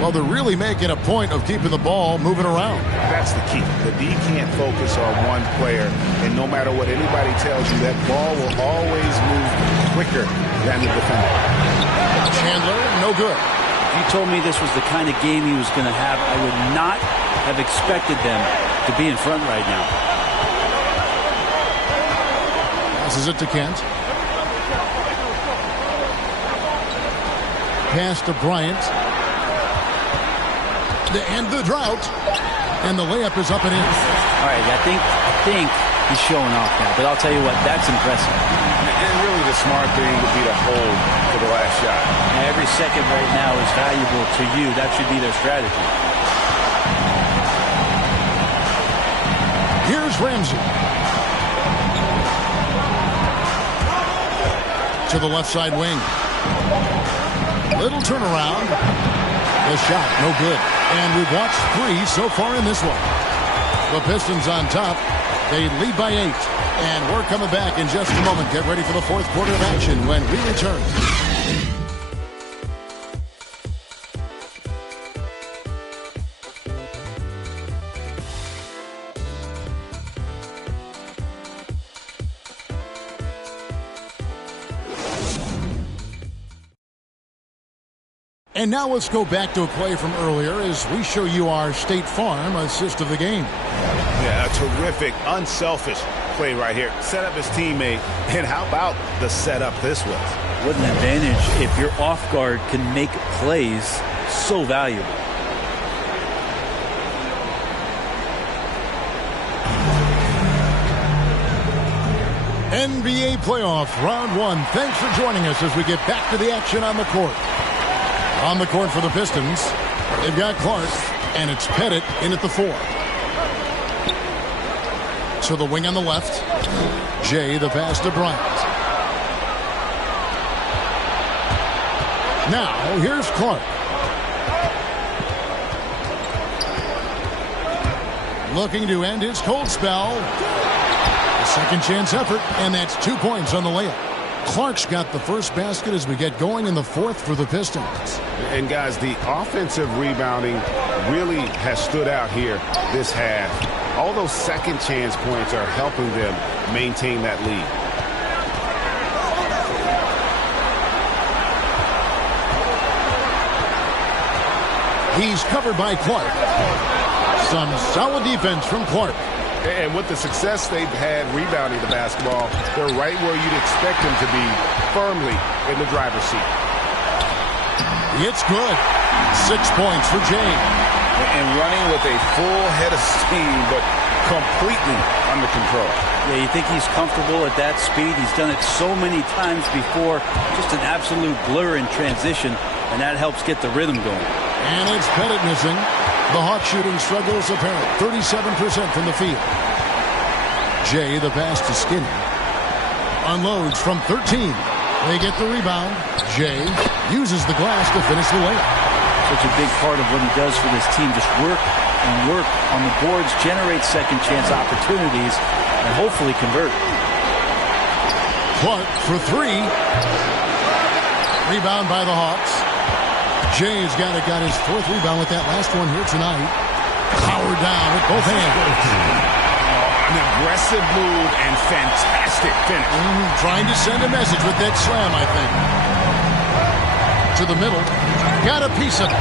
Well, they're really making a point of keeping the ball moving around. That's the key. The D can't focus on one player, and no matter what anybody tells you, that ball will always move quicker than the defender. Chandler, no good. If you told me this was the kind of game he was going to have, I would not have expected them to be in front right now. Passes it to Kent. Pass to Bryant. The end the drought. And the layup is up and in. All right, I think he's showing off now. But I'll tell you what, that's impressive. And really the smart thing would be to hold for the last shot. Every second right now is valuable to you. That should be their strategy. Here's Ramsey. To the left side wing. Little turnaround. The shot, no good. And we've watched 3 so far in this one. The Pistons on top. They lead by 8. And we're coming back in just a moment. Get ready for the fourth quarter of action when we return. And now let's go back to a play from earlier as we show you our State Farm assist of the game. Yeah, a terrific, unselfish play right here. Set up his teammate, and how about the setup this was? What an advantage if your off guard can make plays so valuable. NBA playoff round 1. Thanks for joining us as we get back to the action on the court. On the court for the Pistons, they've got Clark, and it's Pettit in at the 4. To the wing on the left, Jay, the pass to Bryant. Now, here's Clark. Looking to end his cold spell. The Second chance effort, and that's 2 points on the layup. Clark's got the first basket as we get going in the fourth for the Pistons. And guys, the offensive rebounding really has stood out here this half. All those second chance points are helping them maintain that lead. He's covered by Clark. Some solid defense from Clark. And with the success they've had rebounding the basketball, they're right where you'd expect them to be, firmly in the driver's seat. It's good. 6 points for James. And running with a full head of steam, but completely under control. Yeah, you think he's comfortable at that speed. He's done it so many times before. Just an absolute blur in transition, and that helps get the rhythm going. And it's Pettit missing. The Hawks shooting struggles apparent. 37% from the field. Jay, the pass to Skinny. Unloads from 13. They get the rebound. Jay uses the glass to finish the layup. Such a big part of what he does for this team. Just work and work on the boards, generate second chance opportunities, and hopefully convert. Clark for 3. Rebound by the Hawks. Jay's got his fourth rebound with that last one here tonight. Power down with both hands. An aggressive move and fantastic finish. Trying to send a message with that slam, I think. To the middle. Got a piece of it.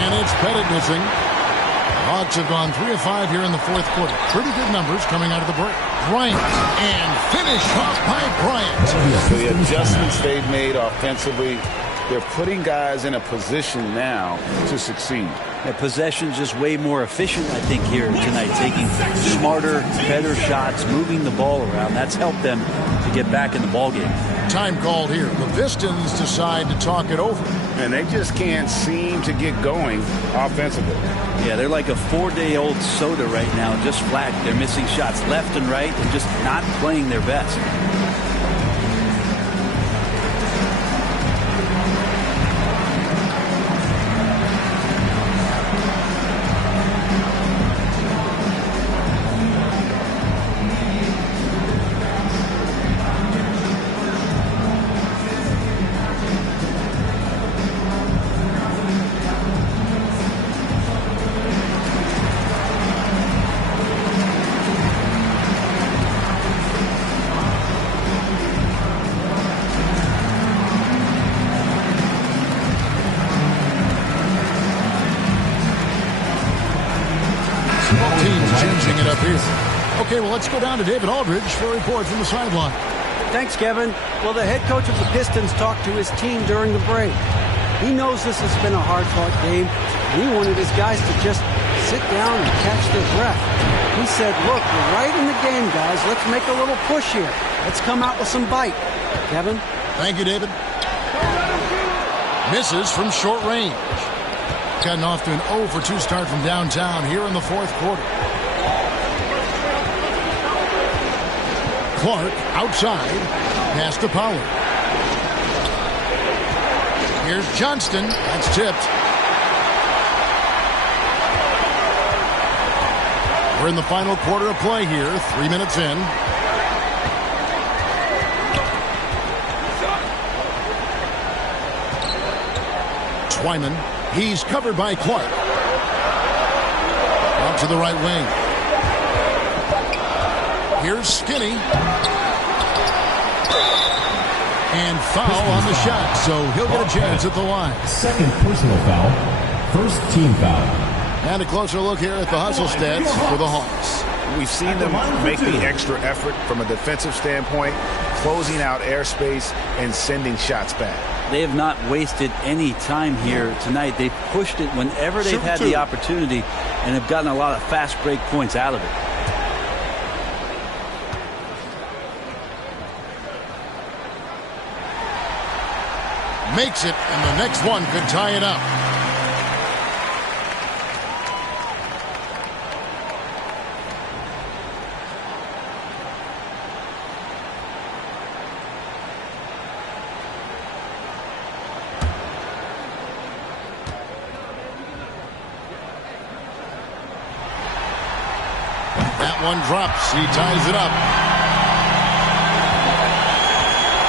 And it's Pettit missing. Hawks have gone 3 of 5 here in the fourth quarter. Pretty good numbers coming out of the break. Bryant. And finish off by Bryant. The adjustments they've made offensively, they're putting guys in a position now to succeed. Yeah, possession's just way more efficient, I think, here tonight. Taking smarter, better shots, moving the ball around. That's helped them to get back in the ballgame. Time called here. The Pistons decide to talk it over. And they just can't seem to get going offensively. Yeah, they're like a 4-day-old soda right now, just flat. They're missing shots left and right and just not playing their best. Changing it up here. Okay, well, let's go down to David Aldridge for a report from the sideline. Thanks, Kevin. Well, the head coach of the Pistons talked to his team during the break. He knows this has been a hard-fought game, and he wanted his guys to just sit down and catch their breath. He said, look, we're right in the game, guys. Let's make a little push here. Let's come out with some bite. Kevin? Thank you, David. Misses from short range. Gotten off to an 0 for 2 start from downtown here in the fourth quarter. Clark outside. Pass to Power. Here's Johnston. That's tipped. We're in the final quarter of play here. 3 minutes in. Twyman. He's covered by Clark. Out to the right wing. Here's Skinny. And foul on the shot, so he'll get a chance at the line. Second personal foul. First team foul. And a closer look here at the hustle stats for the Hawks. We've seen them make the extra effort from a defensive standpoint, closing out airspace and sending shots back. They have not wasted any time here tonight. They've pushed it whenever they've had the opportunity and have gotten a lot of fast break points out of it. Makes it, and the next one could tie it up. That one drops. He ties it up.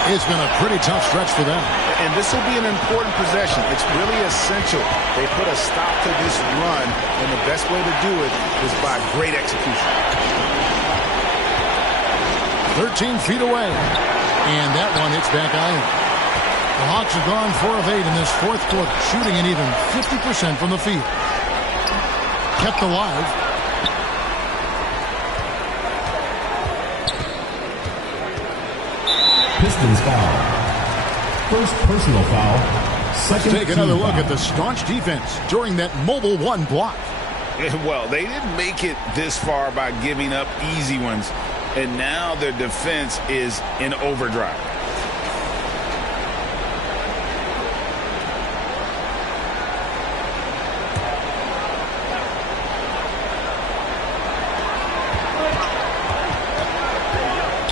It's been a pretty tough stretch for them. And this will be an important possession. It's really essential. They put a stop to this run, and the best way to do it is by great execution. 13 feet away. And that one hits back iron. The Hawks have gone 4 of 8 in this fourth quarter, shooting an even 50% from the field. Kept alive. Pistons foul. First personal foul. Second. Take another look foul. at the staunch defense during that mobile one block. Well, they didn't make it this far by giving up easy ones, and now their defense is in overdrive.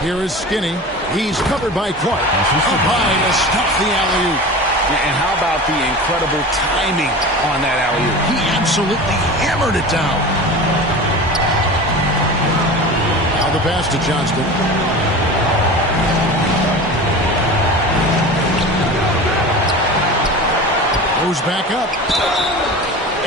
Here is Skinny. He's covered by Clark. Up high to stop the alley-oop. And how about the incredible timing on that alley-oop? He absolutely hammered it down. Now the pass to Johnston. Goes back up.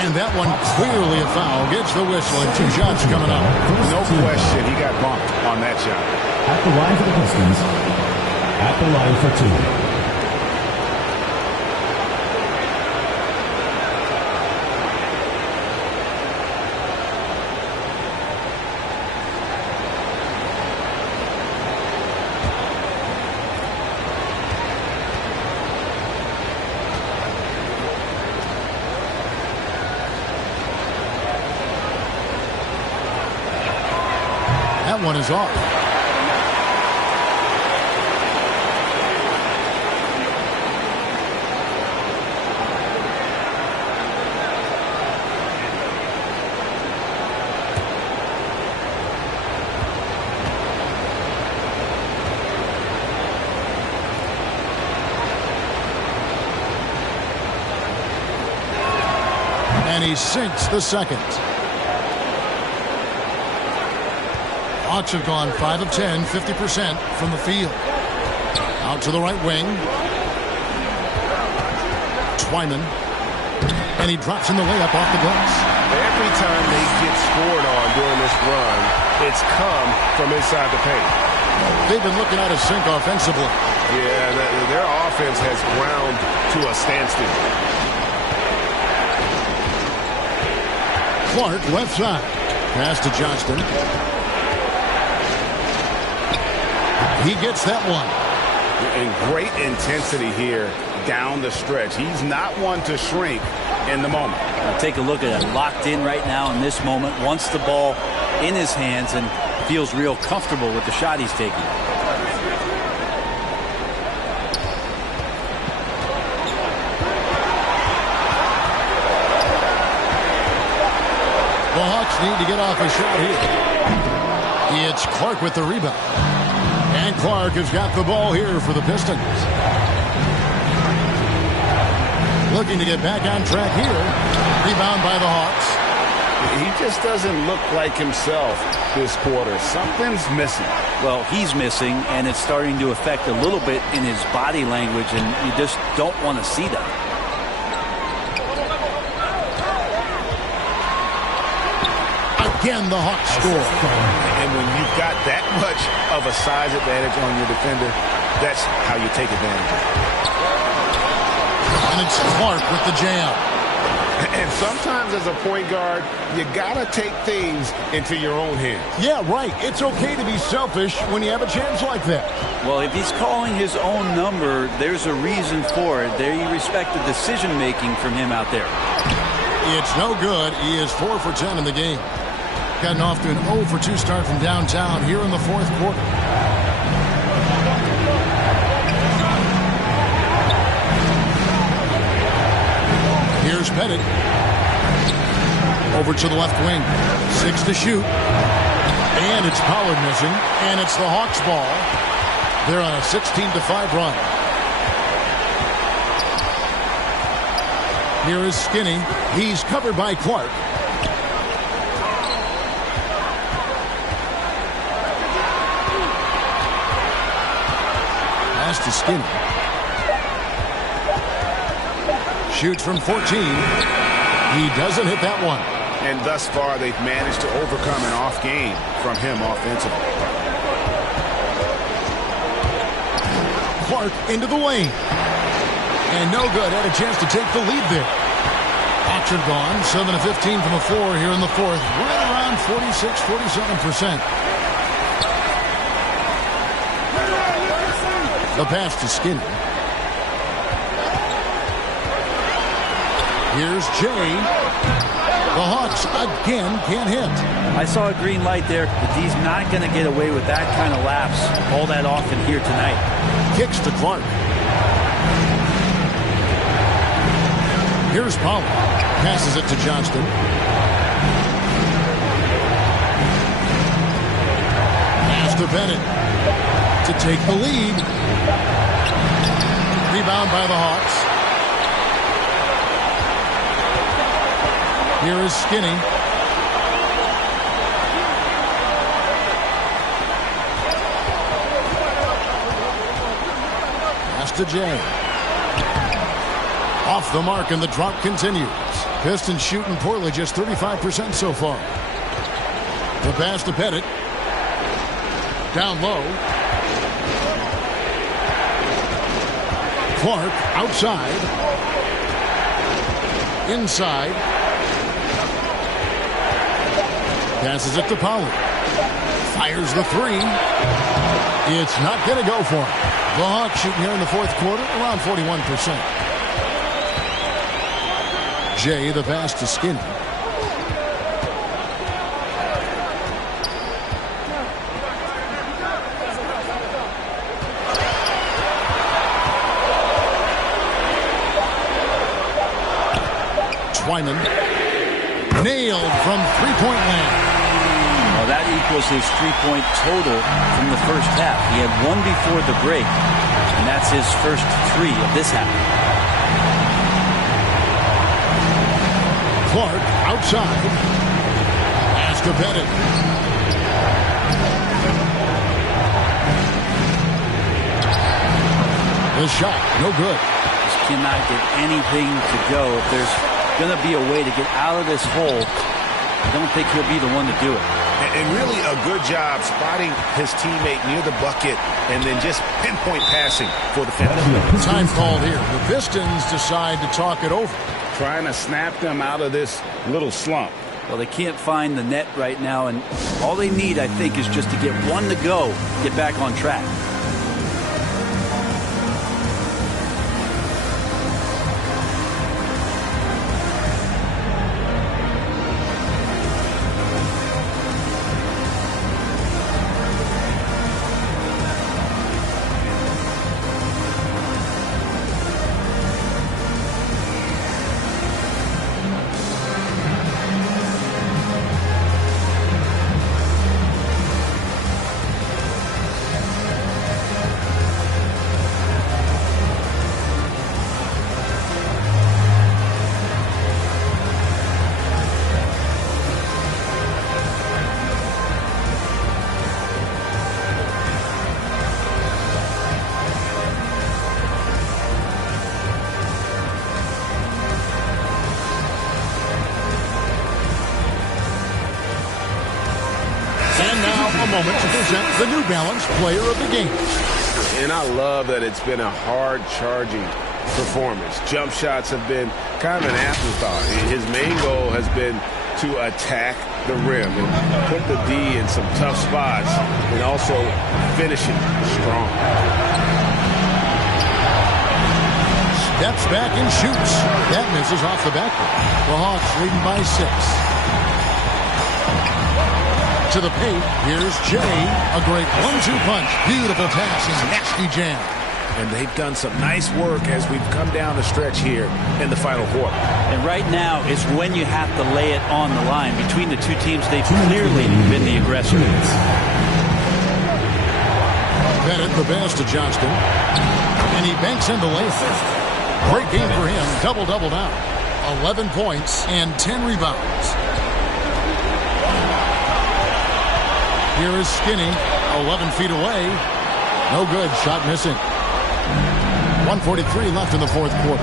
And that one clearly a foul. Gets the whistle and 2 shots coming up. No question, he got bumped on that shot. At the line for the Pistons. At the line for 2. That one is off. And he sinks the second. Hawks have gone 5 of 10, 50% from the field. Out to the right wing. Twyman. And he drops in the layup off the glass. Every time they get scored on during this run, it's come from inside the paint. They've been looking out of sync offensively. Yeah, their offense has ground to a standstill. Clark, left side. Pass to Johnston. He gets that one. And great intensity here down the stretch. He's not one to shrink in the moment. Now take a look at it. Locked in right now in this moment. Wants the ball in his hands and feels real comfortable with the shot he's taking. The Hawks need to get off a shot here. It's Clark with the rebound. And Clark has got the ball here for the Pistons. Looking to get back on track here. Rebound by the Hawks. He just doesn't look like himself this quarter. Something's missing. Well, he's missing, and it's starting to affect a little bit in his body language, and you just don't want to see that. Again, the Hawks score. And when you've got that much of a size advantage on your defender, that's how you take advantage of it. And it's Clark with the jam. And sometimes as a point guard, you got to take things into your own hands. Yeah, right. It's okay to be selfish when you have a chance like that. Well, if he's calling his own number, there's a reason for it. They respect the decision-making from him out there. It's no good. He is 4 for 10 in the game. Gotten off to an 0 for 2 start from downtown here in the fourth quarter. Here's Pettit. Over to the left wing. 6 to shoot. And it's Pollard missing. And it's the Hawks ball. They're on a 16-5 run. Here is Skinny. He's covered by Clark. pass to Skinny. Shoots from 14. He doesn't hit that one. And thus far, they've managed to overcome an off game from him offensively. Clark into the lane. And no good. Had a chance to take the lead there. Hawks are gone. 7 of 15 from the floor here in the fourth. Right around 46, 47%. The pass to Skinny. Here's Jay. The Hawks again can't hit. I saw a green light there, but he's not going to get away with that kind of lapse all that often here tonight. Kicks to Clark. Here's Pollard. Passes it to Johnston. Pass to Bennett to take the lead. Rebound by the Hawks. Here is Skinny. Pass to Jay. Off the mark, and the drop continues. Pistons shooting poorly, just 35% so far. The pass to Pettit. Down low. Clark outside. Inside. Passes it to Pollard. Fires the three. It's not going to go for him. The Hawks shooting here in the fourth quarter around 41%. Jay, the pass to Skinny. Twyman. Nailed from three-point land. Well, that equals his three-point total from the first half. He had one before the break, and that's his first three of this half. Clark outside. Pass to Pettit. The shot, no good. Just cannot get anything to go. If there's going to be a way to get out of this hole, I don't think he'll be the one to do it. And really a good job spotting his teammate near the bucket and then just pinpoint passing for the finish. Time called here. The Pistons decide to talk it over. Trying to snap them out of this little slump. Well, they can't find the net right now, and all they need, I think, is just to get one to go, get back on track. Moment to present the New Balance Player of the Game. And I love that it's been a hard charging performance. Jump shots have been kind of an afterthought. His main goal has been to attack the rim and put the D in some tough spots and also finish it strong. Steps back and shoots. That misses off the backboard. The Hawks leading by 6. To the paint, here's Jay. A great 1-2 punch. Beautiful pass and nasty jam. And they've done some nice work as we've come down the stretch here in the final quarter. And right now is when you have to lay it on the line. Between the two teams, they've clearly been the aggressor. Bennett, the pass to Johnston. And he banks in the layup. Great game for him. Double-double now. 11 points and 10 rebounds. Here is Skinny, 11 feet away. No good, shot missing. 1:43 left in the fourth quarter.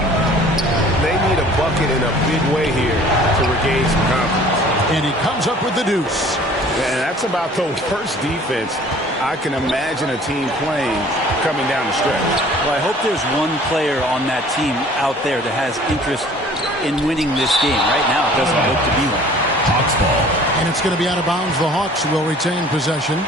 They need a bucket in a big way here to regain some confidence. And he comes up with the deuce. And that's about the worst defense I can imagine a team playing coming down the stretch. Well, I hope there's one player on that team out there that has interest in winning this game. Right now, it doesn't look to be one. Hawks ball. And it's going to be out of bounds. The Hawks will retain possession.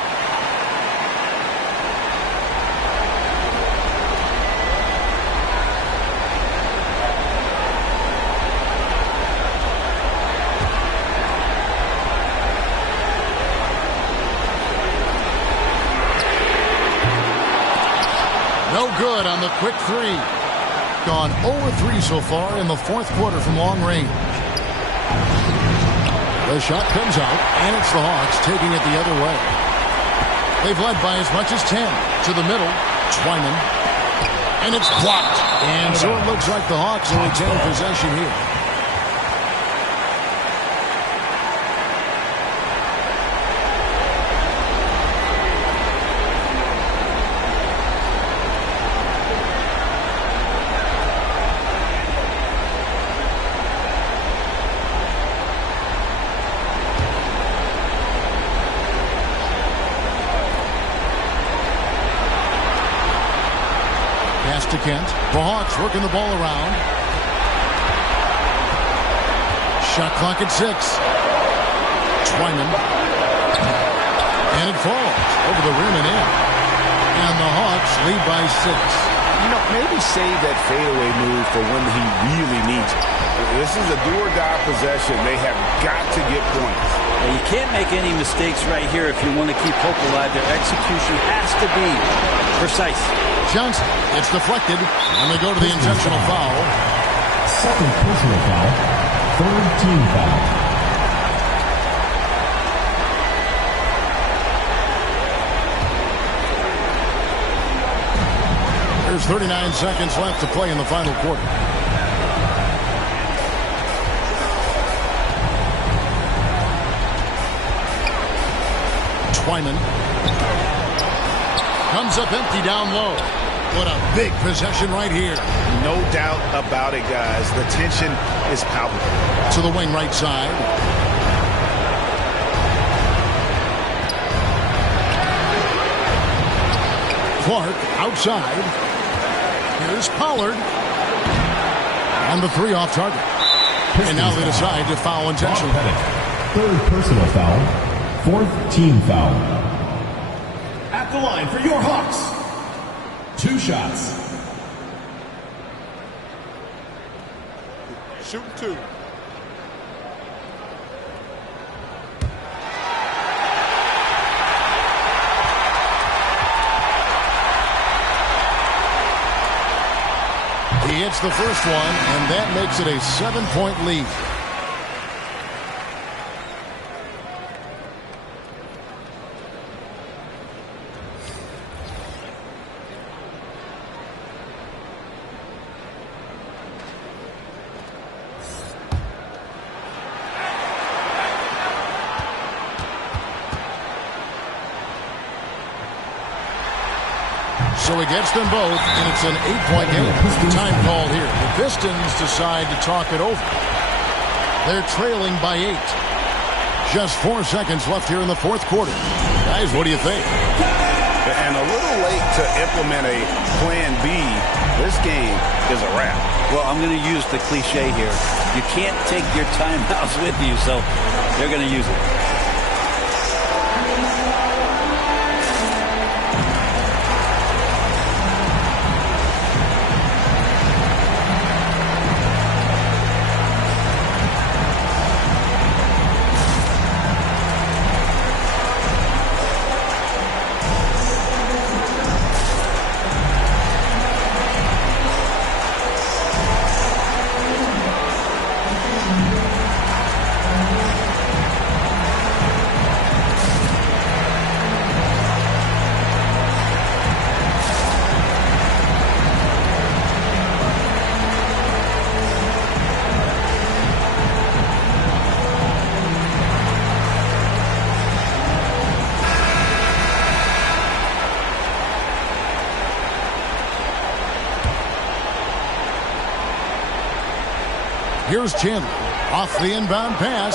No good on the quick three. Gone 0-3 so far in the fourth quarter from long range. The shot comes out, and it's the Hawks taking it the other way. They've led by as much as 10. To the middle, Twyman. And it's blocked. And so it looks like the Hawks will retain possession here. To Kent. The Hawks working the ball around. Shot clock at 6. Twyman. And it falls over the rim and in. And the Hawks lead by 6. You know, maybe save that fadeaway move for when he really needs it. This is a do-or-die possession. They have got to get points. Now, you can't make any mistakes right here if you want to keep hope alive. Their execution has to be precise. Johnson, it's deflected, and they go to the intentional foul. Second personal foul. Third team foul. There's 39 seconds left to play in the final quarter. Twyman comes up empty down low. What a big possession right here. No doubt about it, guys. The tension is palpable. To the wing right side. Clark outside. Here's Pollard. And the three off target. And now they decide to foul intentionally. Third personal foul. Fourth team foul. At the line for your Hawks. 2 shots. Shooting 2. He hits the first one, and that makes it a 7-point lead. So he gets them both, and it's an 8-point game. Time called here. The Pistons decide to talk it over. They're trailing by 8. Just 4 seconds left here in the fourth quarter. Guys, what do you think? And a little late to implement a plan B. This game is a wrap. Well, I'm going to use the cliche here. You can't take your timeouts with you, so they're going to use it. Here's Chin off the inbound pass,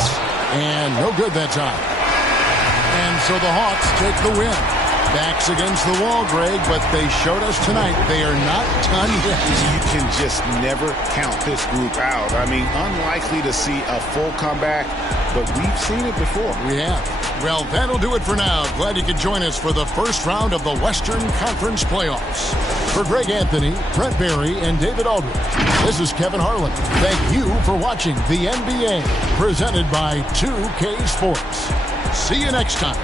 and no good that time. And so the Hawks take the win. Backs against the wall, Greg, but they showed us tonight they are not done yet. You can just never count this group out. I mean, unlikely to see a full comeback, but we've seen it before. We have. Well, that'll do it for now. Glad you could join us for the first round of the Western Conference Playoffs. For Greg Anthony, Brent Barry, and David Aldridge, this is Kevin Harlan. Thank you for watching the NBA, presented by 2K Sports. See you next time.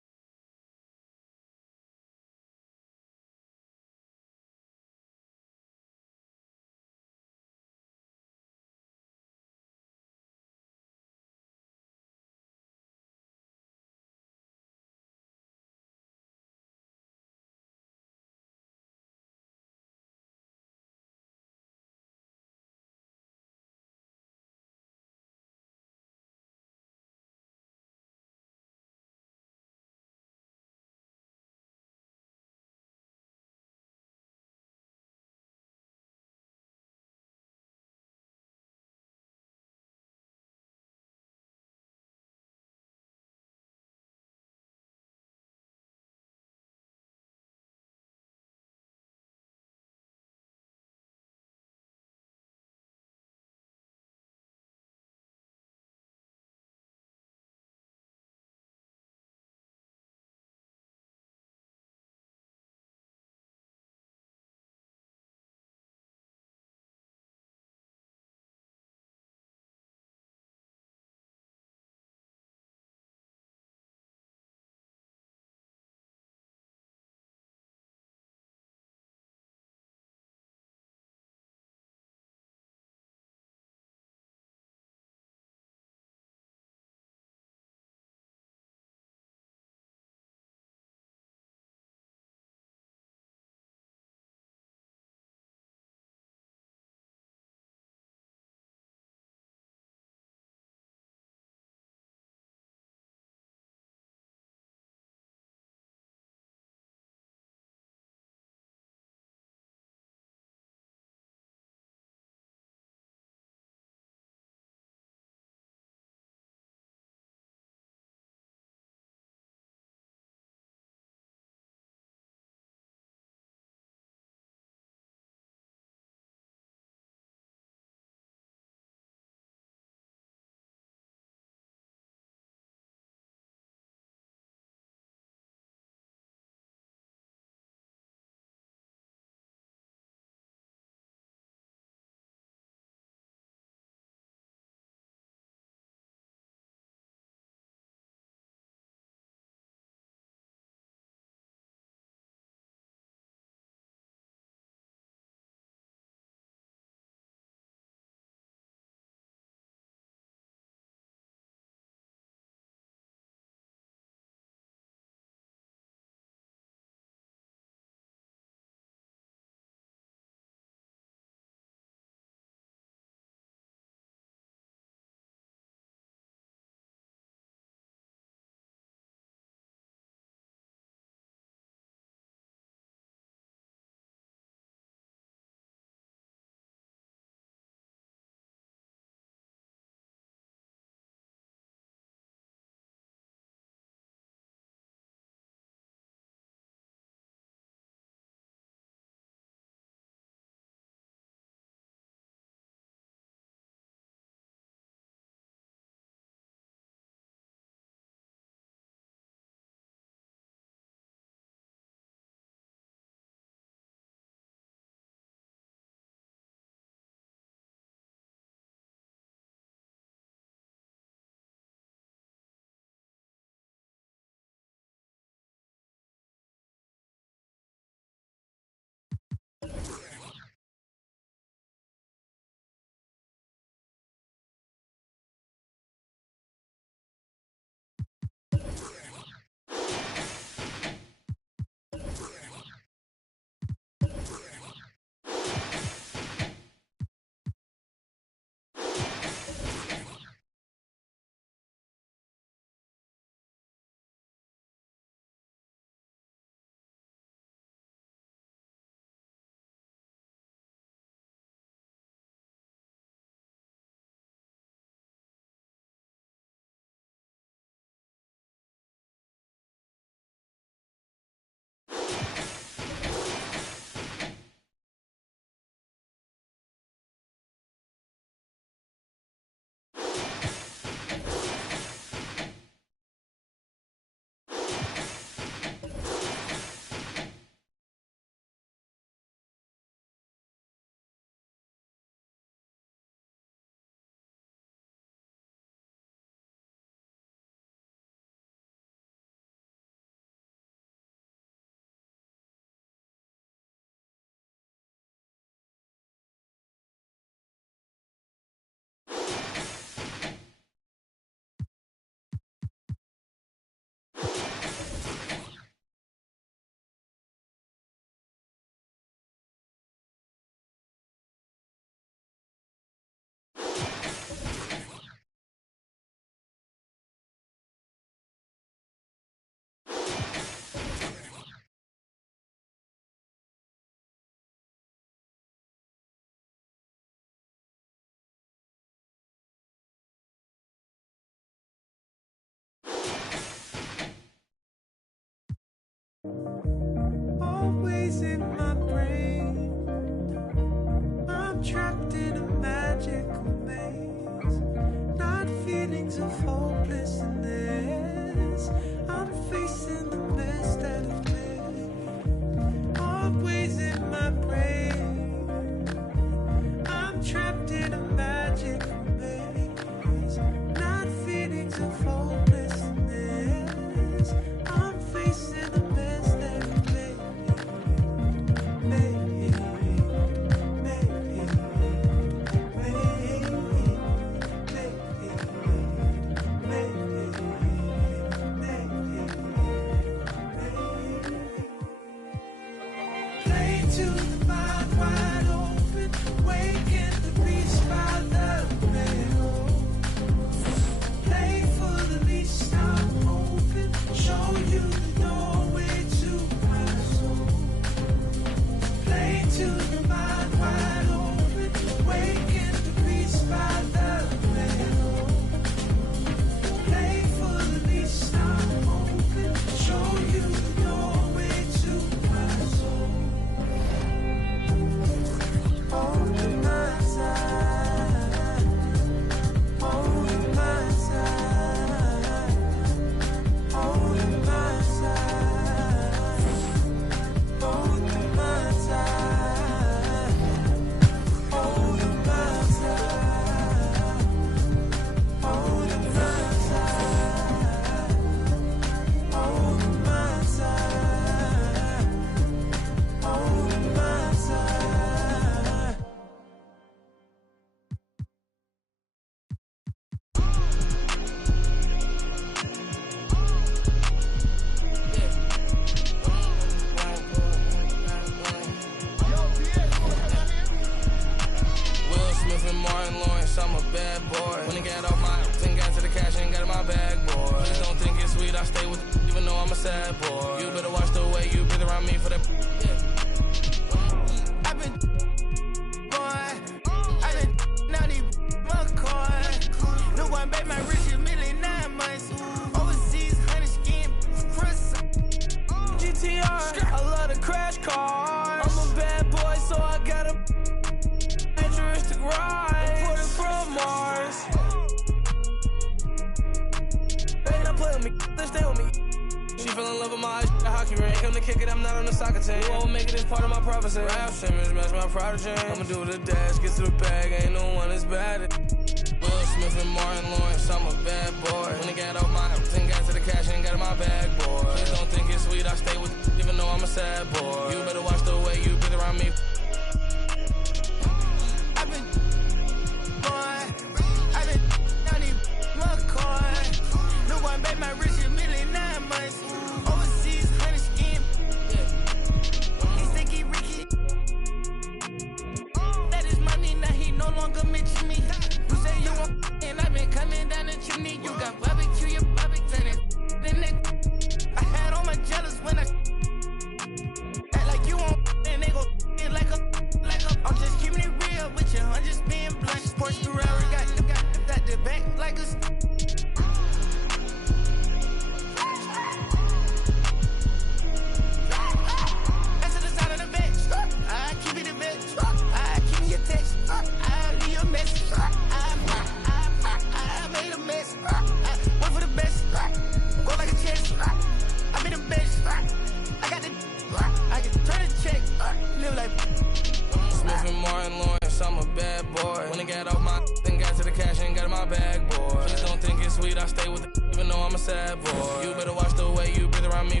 sweet, I stay with it, even though I'm a sad boy. You better watch the way you breathe around me.